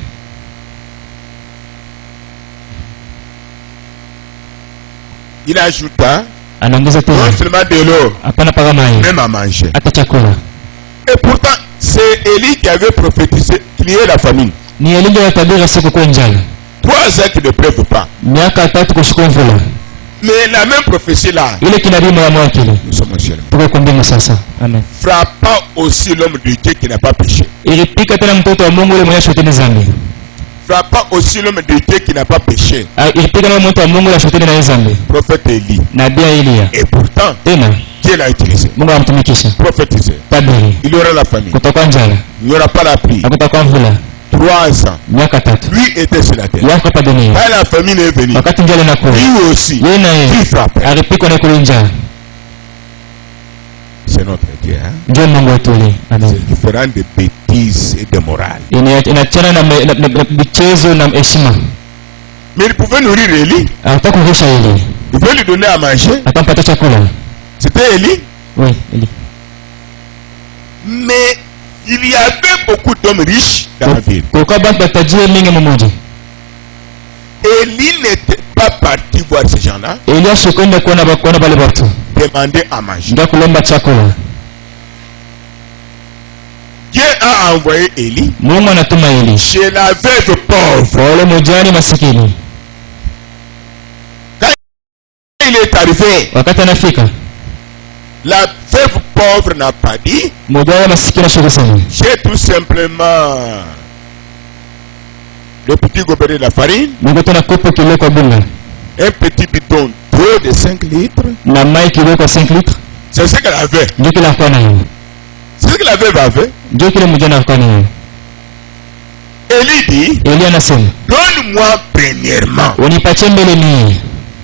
Il ajouta, anaongeza tena. Non seulement de l'eau, hapana paka maji. Même à manger. Hata chakula. Et pourtant, c'est Élie qui avait prophétisé qu'il y ait la famine. Ni Elia alitabiri siku kwa njala. 3 ans qu'il ne pleuve pas. Miaka 3 kushika mvula. Mais la même prophétie là. Ile kinabii mwa mwake ile. Nous sommes au ciel. Tuko kumbingu sasa. Amen. Frappa aussi l'homme de Dieu qui n'a pas péché. Ilipika tena mtoto wa Mungu yule mwenye shoteni zambi. Frappa aussi l'homme de Dieu qui n'a pas péché. Ilipika na mtoto wa Mungu yule shoteni na zambi. Prophète Élie. Nabii Elia. Et pourtant, tena Dieu l'a utilisé. Mungu amtumikisha. Prophétisé. Tabiri. Il y aura la famine. Kutoka njala. Il n'y aura pas la pluie. Hakutakuwa mvula. 3 ans. Miaka 3. Lui était sur la terre. Yako hapa dunia. Quand la famine est venue, Wakati njala inakuwa. lui aussi, il frappe. Alipikwa na kulinja. C'est notre Dieu. Hein? Ndio Mungu wetu ule. Amen. C'est différent de bêtises et de morale. Inachana na michezo na heshima. Mais il pouvait nourrir Élie. Anataka kulisha Elie. Il pouvait lui donner à manger. Atampata chakula. C'était Élie. Oui, Elie. Mais il y avait beaucoup d'hommes riches dans la ville. Kwa bantu batajiri mingi mmoja. Élie n'était pas parti voir ces gens-là. Elia shikwenda kuona wale watu. Demander à manger. Ndio kulomba chakula. Dieu a envoyé Élie. Mungu anatuma Elie. Chez la veuve pauvre. Wale mjane masikini. Quand il est arrivé, wakati anafika, la veuve pauvre n'a pas dit, mjane masikini shukisani. j'ai tout simplement le petit gobelet de la farine, Mungu tuna kopo kilo kwa bunga. un petit bidon d'eau de 5 litres. Na mai kilo kwa 5 litres. C'est ce qu'elle avait. Ndio kila kwa nayo. C'est ce que la veuve avait. Ndio kile mjane alikuwa nayo. Élie dit, Elie anasema, donne-moi premièrement. unipatie mbele mie.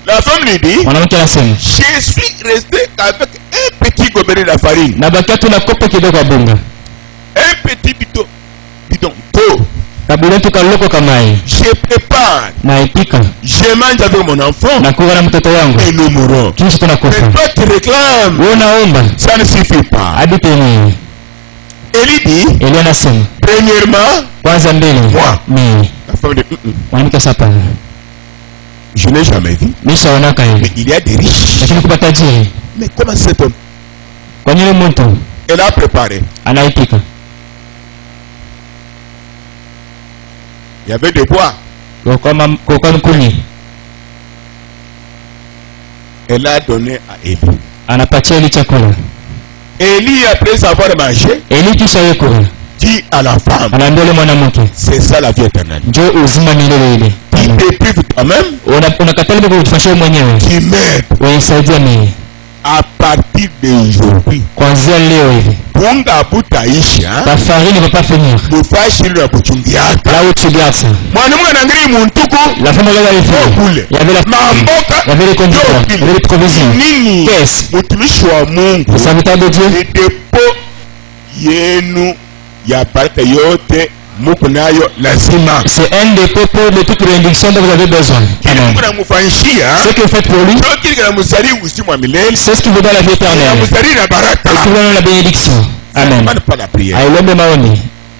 La femme lui dit, Mwanamke anasema, je suis resté avec un petit gobelet de la farine, na bakia tuna kopo kidogo kwa bunga. un petit bidon d'eau. Kabila tukaloko kamai. Je prépare, Na ipika. je mange avec mon enfant Na kuwa na mtoto wangu. et nous mourrons. Kisha Mais tunakufa. toi tu réclames, Wewe unaomba. ça ne suffit pas. Hadi penyewe. Élie dit, Elie anasema, premièrement, kwanza mbele. Moi. Mimi. la femme dit, Mwanamke sapa. je n'ai jamais vu. Nishaonaka Mais hivi. il y a des riches. Lakini kwa tajiri. Mais comment cet homme? Kwa nini mtu Elle a préparé. anaipika? Il y avait des bois. Kwa mkuni. Elle a donné à Élie. Anapatia Elie chakula. Élie, après avoir mangé, Elie kisha yekula. dit à la femme, Anaambia yule mwanamke, c'est ça la vie éternelle. njoo uzima milele ile. Tu te prives toi-même, Unakatala bila kujifanyia mwenyewe. tu m'aides. Unisaidia mimi. À partir d'aujourd'hui, Kuanzia leo hivi. bunga butaisha, Tafarini papa finir. mufashi lwa kuchungiaka. La uchibiasa. Mwanamume anangiri muntuku, La femme regarde les filles. kule. Il y avait la Mamboka, il y avait les conducteurs, il y avait les provisions. nini? Qu'est-ce? Mutumishi wa Mungu, Le serviteur de Dieu. ni depo yenu ya baraka yote C'est un des propos de toute bénédiction dont vous avez besoin. Amen. Ce que vous faites pour lui, c'est ce qui vous donne la vie éternelle. Et qui vous donne la bénédiction. Amen.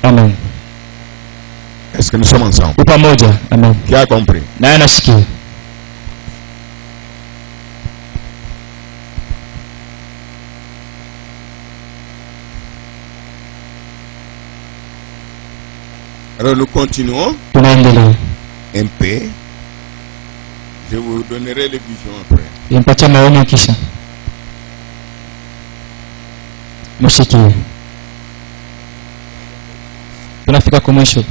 Amen. Est-ce que nous sommes ensemble? Amen. Qui a compris? Alors nous continuons un peu. Je vous donnerai les visions après. Tunafika kwa mwisho.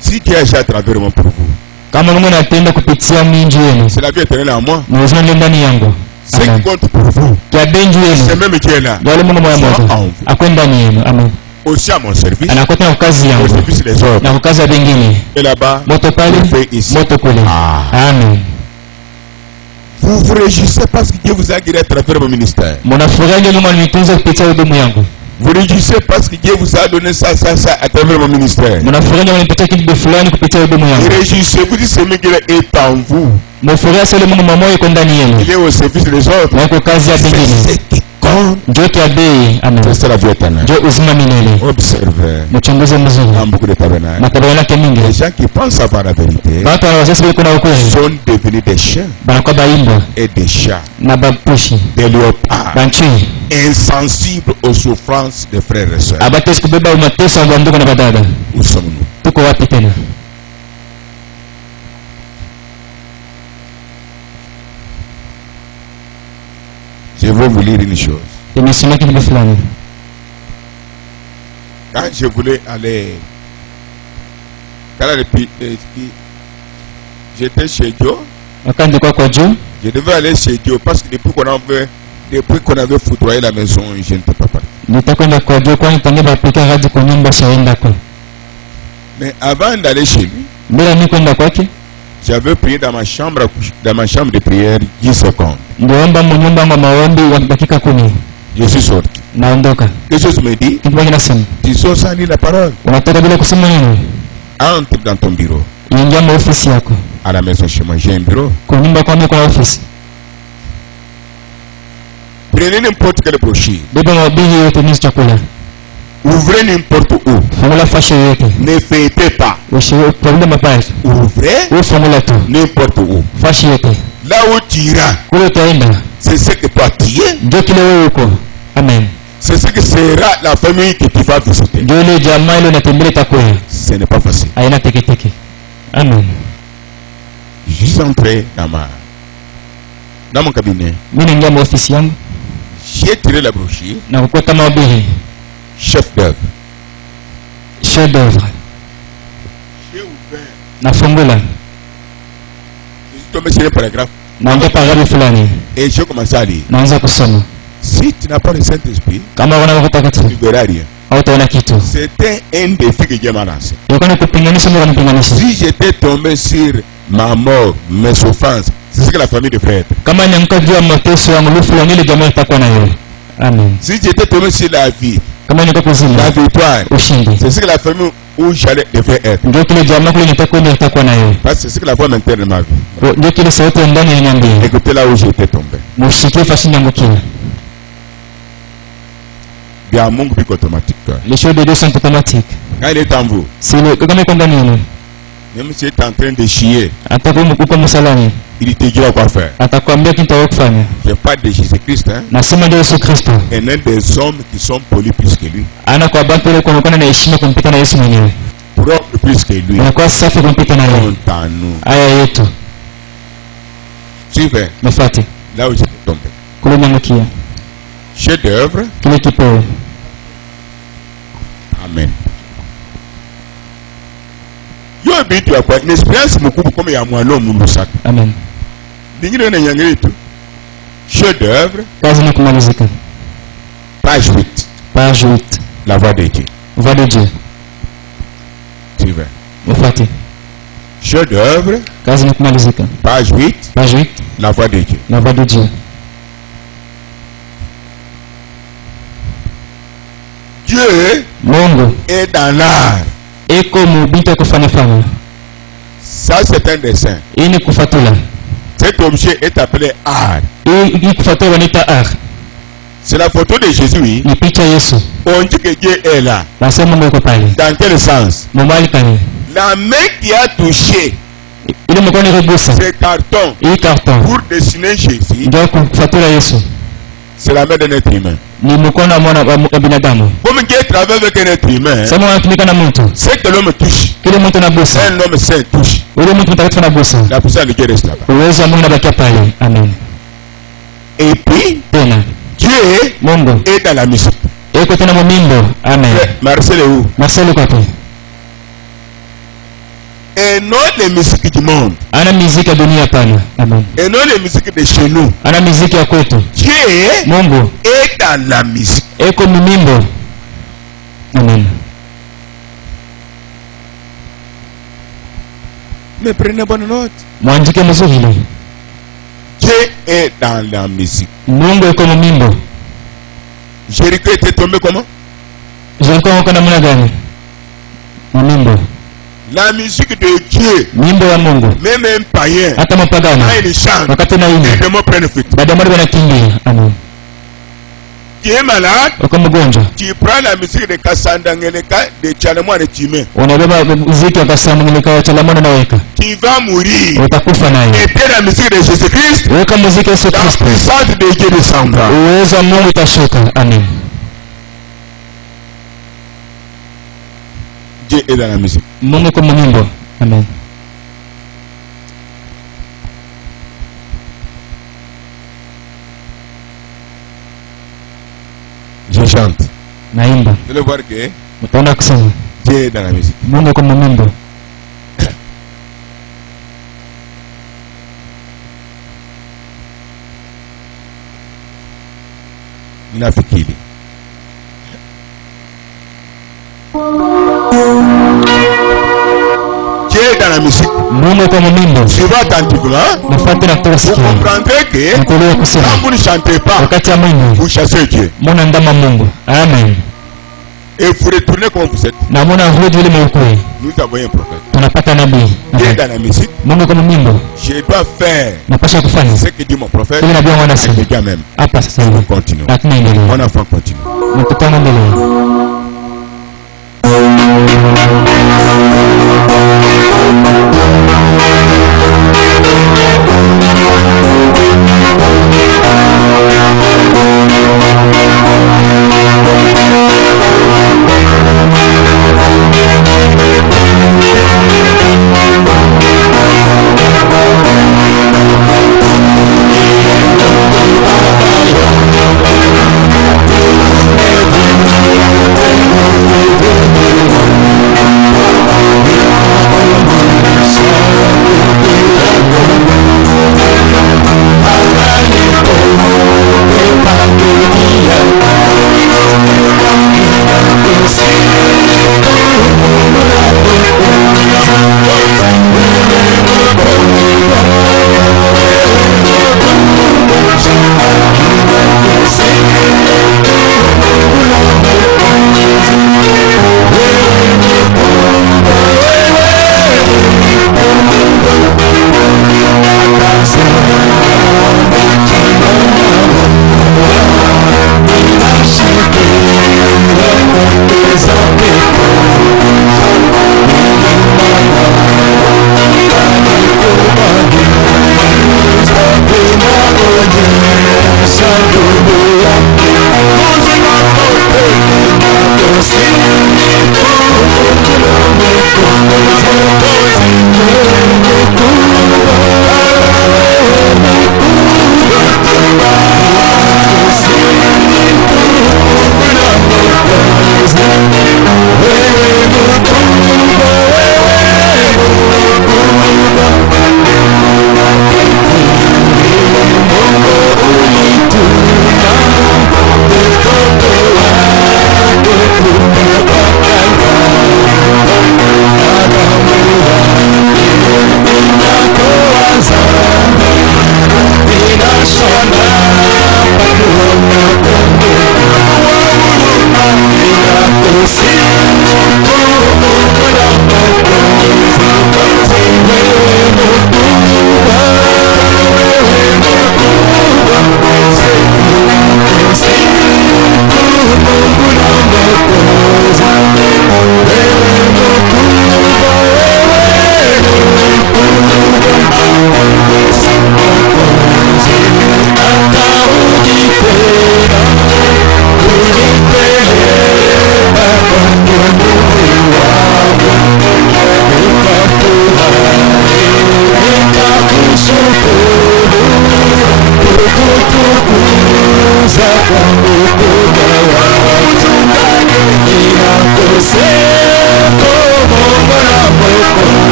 Si Dieu agit à travers moi pour vous, c'est la vie éternelle en moi. Ce qui compte pour vous, c'est même Dieu là. Aussi à mon service, au service des autres. Et là-bas, je fais ici. Amen. Vous vous réjouissez parce que Dieu vous a guéri à travers mon ministère. Vous réjouissez parce que Dieu vous a donné ça à travers mon ministère. Réjouissez, vous dites ce mec est en vous. Il est au service des autres. C'est ce qui compte. C'est la vie éternelle. Observez. Dans beaucoup de tabernacles, les gens qui pensent avoir la vérité sont devenus des chiens et des chats, des léopards, insensibles aux souffrances des frères et sœurs. Où sommes-nous? Je veux vous lire une chose. Quand je voulais aller, j'étais chez Dieu. Je devais aller chez Dieu parce que depuis qu'on avait foudroyé la maison, je n'étais pas parti. Mais avant d'aller chez lui, j'avais prié dans ma chambre de prière 10 secondes. Je suis sorti. Quelque chose me dit, tu sors sans lire la parole. Entre dans ton bureau. À la maison chez moi, j'ai un bureau. Prenez n'importe quelle brochure. Ouvrez n'importe où. Ne fêtez pas. Ouvrez n'importe où. Là où tu iras, c'est ce que toi tu es. Amen. C'est ce que sera la famille que tu vas visiter. Ce n'est pas facile. Amen. Je suis entré dans mon cabinet. J'ai tiré la brochure. Chef d'œuvre. Chef d'œuvre. J'ai ouvert. Je suis tombé sur un paragraphe. Et j'ai commencé à lire. Si tu n'as pas le Saint-Esprit, tu ne verras rien. C'était un défi que Dieu m'a lancé. Si j'étais tombé sur ma mort, mes souffrances, c'est ce que la famille devrait être. Amen. Si j'étais tombé sur la vie, la victoire, c'est ce que la famille où j'allais devrait être. Parce que c'est ce que la voix m'interne de ma vie. Écoutez là où j'étais tombé. Il y a un manque automatique. Les choses de Dieu sont automatiques. Quand il est en vous, même si il est en train de chier, il te dira quoi faire. Je parle de Jésus-Christ. Et même des hommes qui sont polis plus que lui. Propres plus que lui. Compte en nous. Suivez. Là où j'étais tombé. Chef d'œuvre. Amen. Yo bitu akwa une expérience mukubwa comme ya mwana omundu saka. Amen. Dingine na nyangire tu. Chef d'œuvre. Page 8. Page 8. La voix de Dieu. Voix de Dieu. Tu vas. Chef d'œuvre. Page 8. Page 8. La voix de Dieu. La voix de Dieu. Dieu est dans l'art. Ça, c'est un dessin. Cet objet est appelé art. C'est la photo de Jésus. On dit que Dieu est là. Dans quel sens? La main qui a touché ce carton pour dessiner Jésus, c'est la main d'un être humain. Comme Dieu travaille avec un être humain, c'est que l'homme touche. Un homme saint touche. La puissance de Dieu reste là-bas. Et puis, Dieu est dans la musique. Marcel est où? Et non les musiques du monde. Et non les musiques de chez nous. Dieu est dans la musique. Mais prenez bonne note. Dieu est dans la musique. Jéricho était tombé comment? La musique de Dieu, même un païen, quand il chante, les démons prennent fuite. Tu es malade, tu prends la musique de Kassandangeleka, de Tchalamouan et Timé. Tu vas mourir. Et puis la musique de Jésus-Christ, la puissance de Dieu descendra. Dieu est dans la musique. Amen. Je chante. Vous allez voir que Dieu est dans la musique. Nafikiri. Dieu est dans la musique. Suivez attentivement. Vous comprendrez que quand vous ne chantez pas, vous chassez Dieu. Amen. Et vous retournez comme vous êtes. Nous avons un prophète. Dieu est dans la musique. Je dois faire ce que dit mon prophète. C'est le gars même. Nous continuons. Mon enfant continue.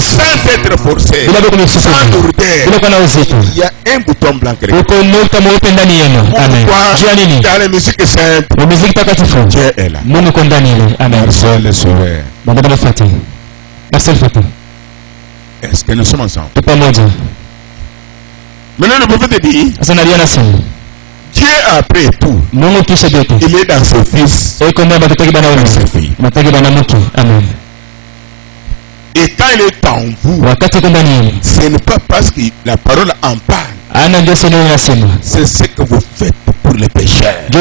sans être forcé, sans lourdeur. Il y a un bouton blanc quelque part. Pourquoi dans la musique sainte, Dieu est là. Marcel le sauveur. Est-ce que nous sommes ensemble? Maintenant le prophète dit, Dieu a pris tout. Il est dans ses fils, dans ses filles. Amen. Et quand il est en vous, ce n'est pas parce que la parole en parle. C'est ce que vous faites pour les pécheurs. Ce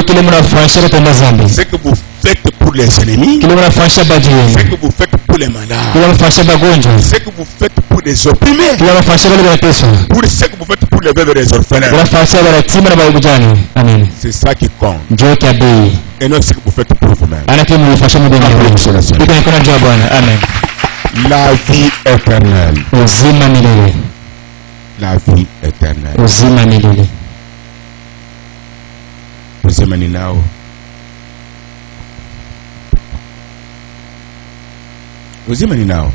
que vous faites pour les ennemis. Ce que vous faites pour les malades. Ce que vous faites pour les opprimés. Pour ce que vous faites pour les veuves et les orphelins. C'est ça qui compte. Et non ce que vous faites pour vous-même. Amen. La vie éternelle. La vie éternelle. Uzima ni nao. Uzima ni nao.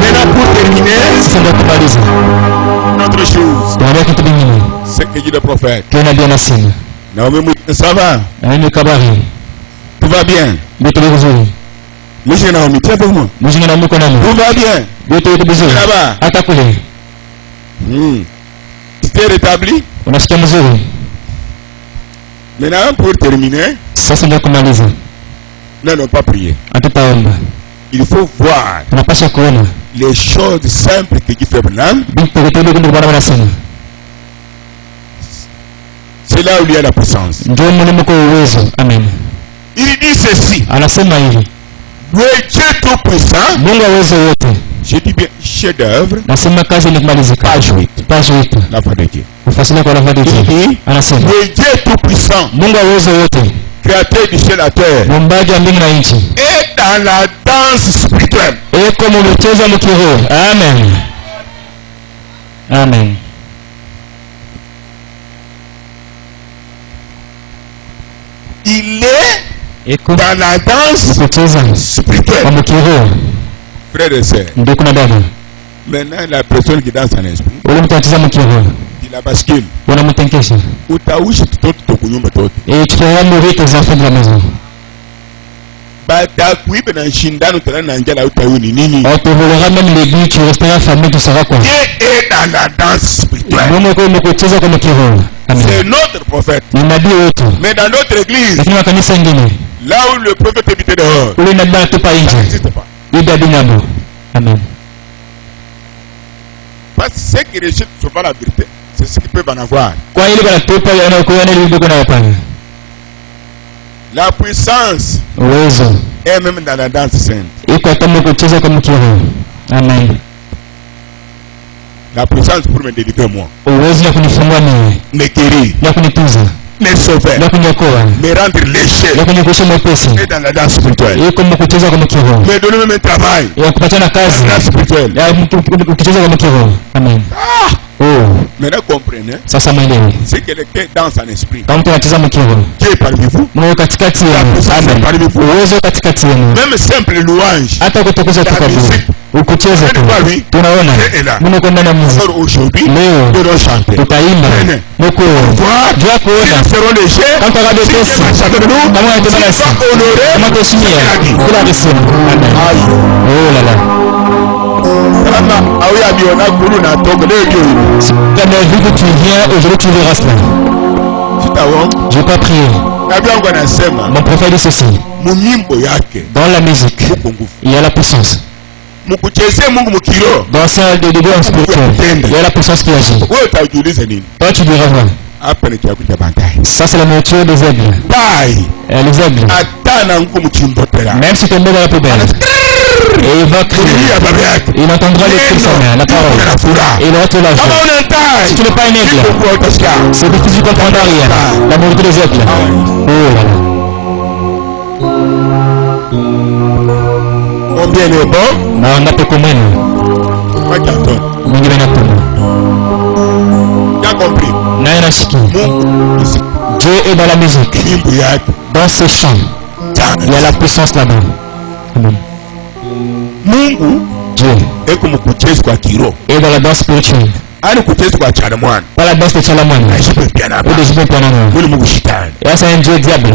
Maintenant pour terminer, notre chose, c'est que dit le prophète. Naomi, ça va? Tout va bien? Naomi, tiens pour moi. Tout va bien? Là-bas. Tu t'es rétabli? Maintenant pour terminer, non, pas prier. Il faut voir les choses simples que Dieu fait pour l'âme. C'est là où il y a la puissance. Amen. Il dit ceci. Le Dieu tout-puissant. Je dis bien chef-d'œuvre. Page 8. La foi de Dieu. Il dit le Dieu tout-puissant. Créateur du ciel et la terre. Et dans la danse spirituelle. Amen. Amen. Il est dans la danse spirituelle. Frère et sœur. Maintenant, la personne qui danse en esprit, il la bascule. Et tu feras mourir tes enfants de la maison. On te volera même l'église, tu resteras famille, tu seras quoi? Dieu est dans la danse spirituelle. C'est notre prophète. Mais dans notre église, là où le prophète habitait dehors, ça n'existe pas. Amen. Parce que ceux qui rejettent souvent la vérité, c'est ce qu'ils peuvent en avoir. La puissance est même dans la danse sainte. Amen. La puissance pour me délivrer moi. Me guérir. Me sauver. Me rendre léger. Et dans la danse spirituelle. Me donner même un travail. Dans la danse spirituelle. Amen. Maintenant comprenez. C'est que les cœurs dansent en esprit. Dieu est parmi vous. La puissance est parmi vous. Même simple louange. La musique. Dieu est là. Alors aujourd'hui, nous devons chanter. Voir, ils seront légers. Si Dieu marche avec nous, il va honorer ce qu'il a dit. Oh là là. Si tu as vu que tu viens, aujourd'hui tu verras cela. Je n'ai pas prié. Mon prophète dit ceci. Dans la musique, il y a la puissance. Dans celle de Dieu en spirituel, il y a la puissance qui agit. Toi tu diras quoi? Ça c'est la nourriture des aigles. Les aigles. Même si tu es dans la poubelle. Et il va crier. Il entendra les cris de sa mère, la parole. Et il aura tout la joie. Si tu n'es pas un aigle, c'est difficile de comprendre rien. La nourriture des aigles. Oh là là. Combien est bon? On a peu combien? Tu as compris? Dieu est dans la musique. Dans ses chants. Il y a la puissance là-bas. Amen. Dieu est dans la danse spirituelle. Pas la danse de Chalamoine. Ou de Jibin Pianano. Et c'est un Dieu diable.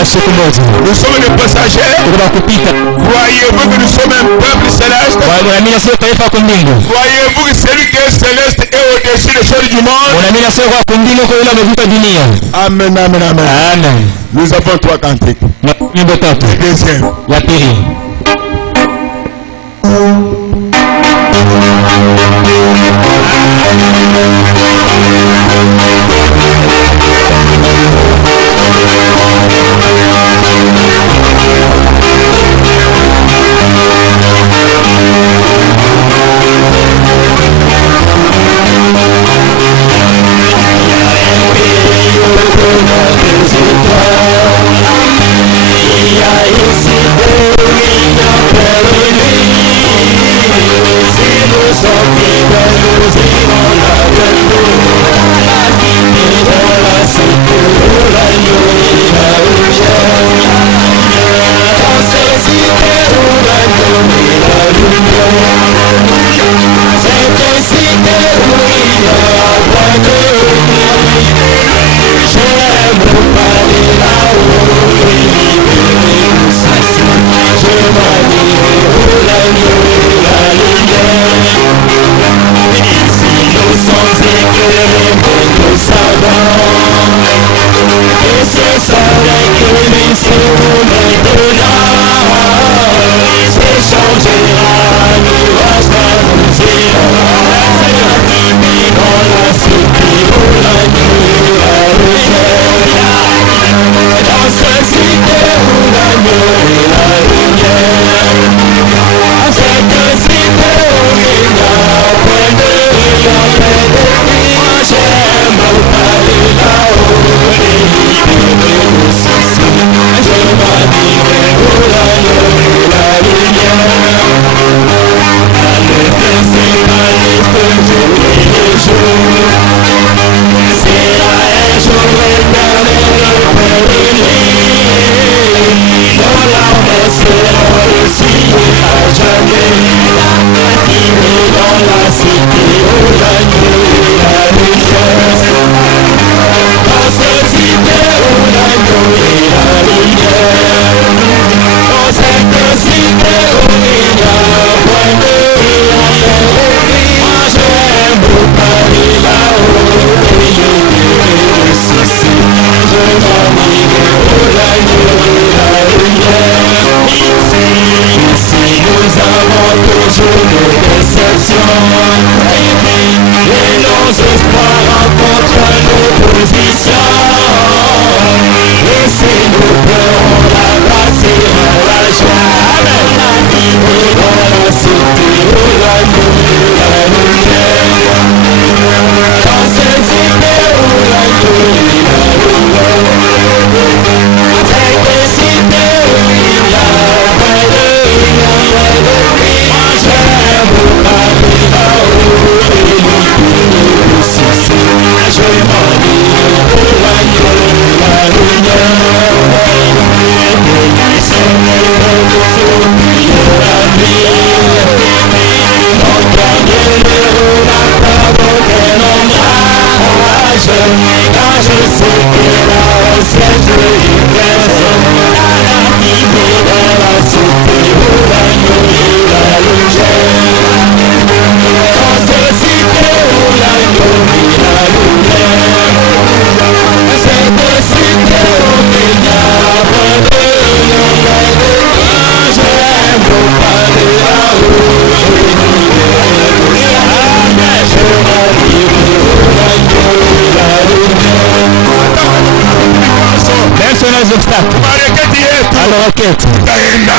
Nous sommes des passagers. Croyez-vous que nous sommes un peuple céleste? Croyez-vous que celui qui est céleste est au-dessus des choses du monde? Amen, amen, amen. Amen. Nous avons 3 cantiques. Deuxième. La péri.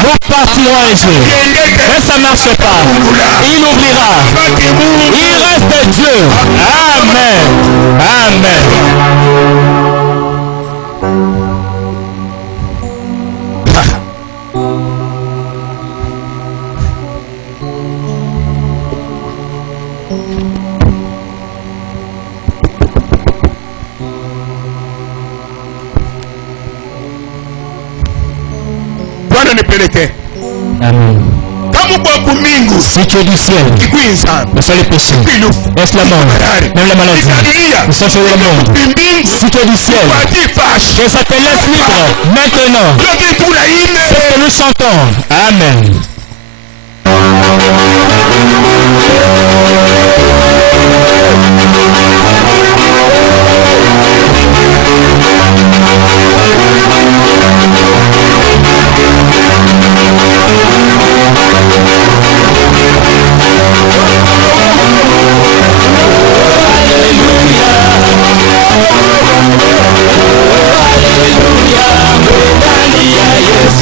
Nous partirons un jour. Mais ça ne marche pas. Il oubliera. Il reste Dieu. Amen. Amen. Amen. Quand Si tu es du ciel, ne sois les péchés, est-ce la mort, même la maladie, ne sois le monde. Si tu es du ciel, que ça te laisse libre maintenant. C'est que nous chantons. Amen. Yes,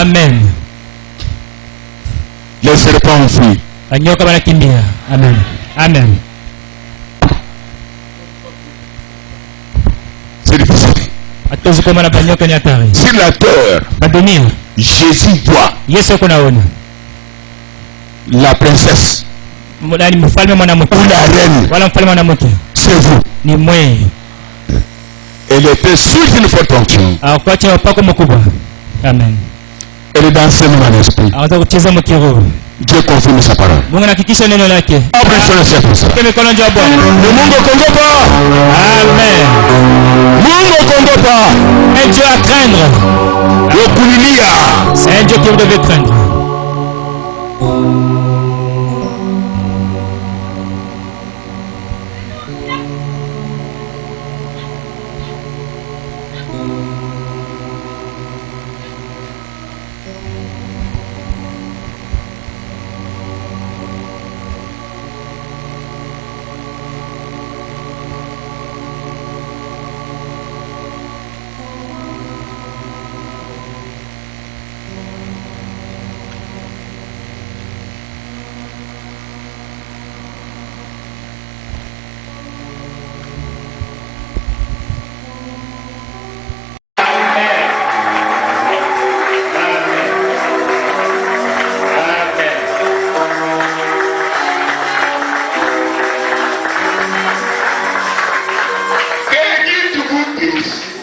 Amen. Les serpents fuient. Amen. Amen. C'est difficile. Sur la terre, Jésus voit la princesse ou la reine. C'est vous. Elle était sous une forte onction. Amen. Elle est dans ce même esprit. Dieu confirme sa parole. Amen. Un Dieu à craindre. C'est un Dieu que vous devez craindre.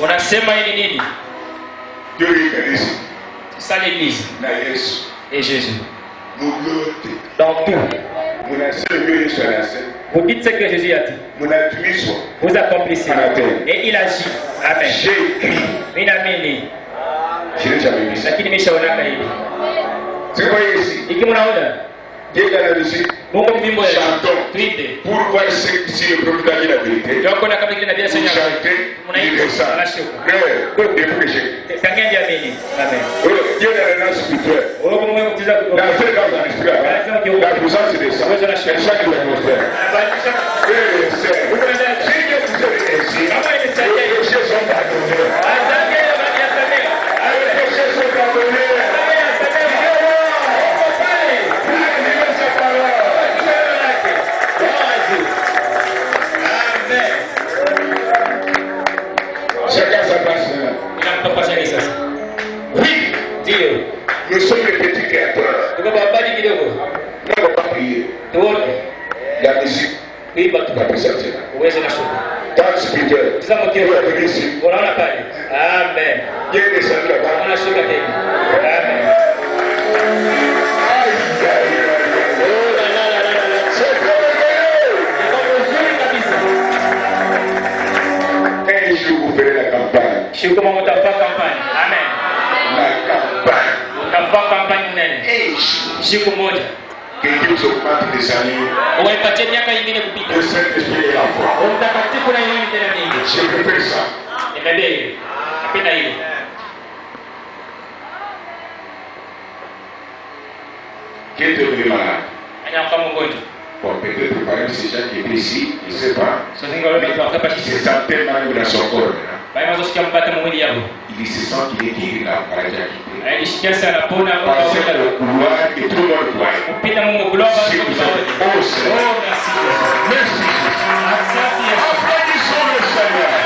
Unasema hili nini? C'est ça l'église. Et Jésus. Dans tout. Vous dites ce que Jésus a dit. Vous accomplissez. Et il agit. Amen. Minamini. Lakini nimeshaona hivi. Ikimunaona. Mungu mbimbo ya tuite. Pour voir si le prophète a dit la vérité. Donc on a comme dit la bien Seigneur. On a dit ça. Tangia jamii. Amen. Dieu est la réunion spirituelle. La seule cause en esprit, la puissance de ça. Elle chaque l'atmosphère. Si Dieu vous aide ainsi, les péchés sont pardonnés. Les péchés sont pardonnés. Chacun sa place. Oui, Dieu. Nous sommes les petits créateurs. Nous ne pouvons pas prier. La musique. Tu vas te sortir. Dans le spirituel. Tu vas venir ici. Amen. Dieu est descendu là-bas. Amen. Un jour vous ferez la campagne. Comment on t'a pas campagne? Amen. La campagne. On t'a pas campagne nene. Siku moja. Que Dieu augmente les années. Uwaipatie miaka ingine kupita. Le Saint-Esprit et la foi. Mtakatifu na imani tena mingi. Je préfère ça. Nimelee. Napenda hilo. Qui est devenu malade? Anya kama mgonjwa. Bon, peut-être parmi ces gens qui étaient ici, je ne sais pas. So singa wewe kwa hapa Il se sentait mal dans son corps. Il se sent qu'il est guéri là, par la diacrité. Parce que le couloir et tout le monde voit. C'est vous êtes. Oh, merci. Merci. Applaudissons le Seigneur.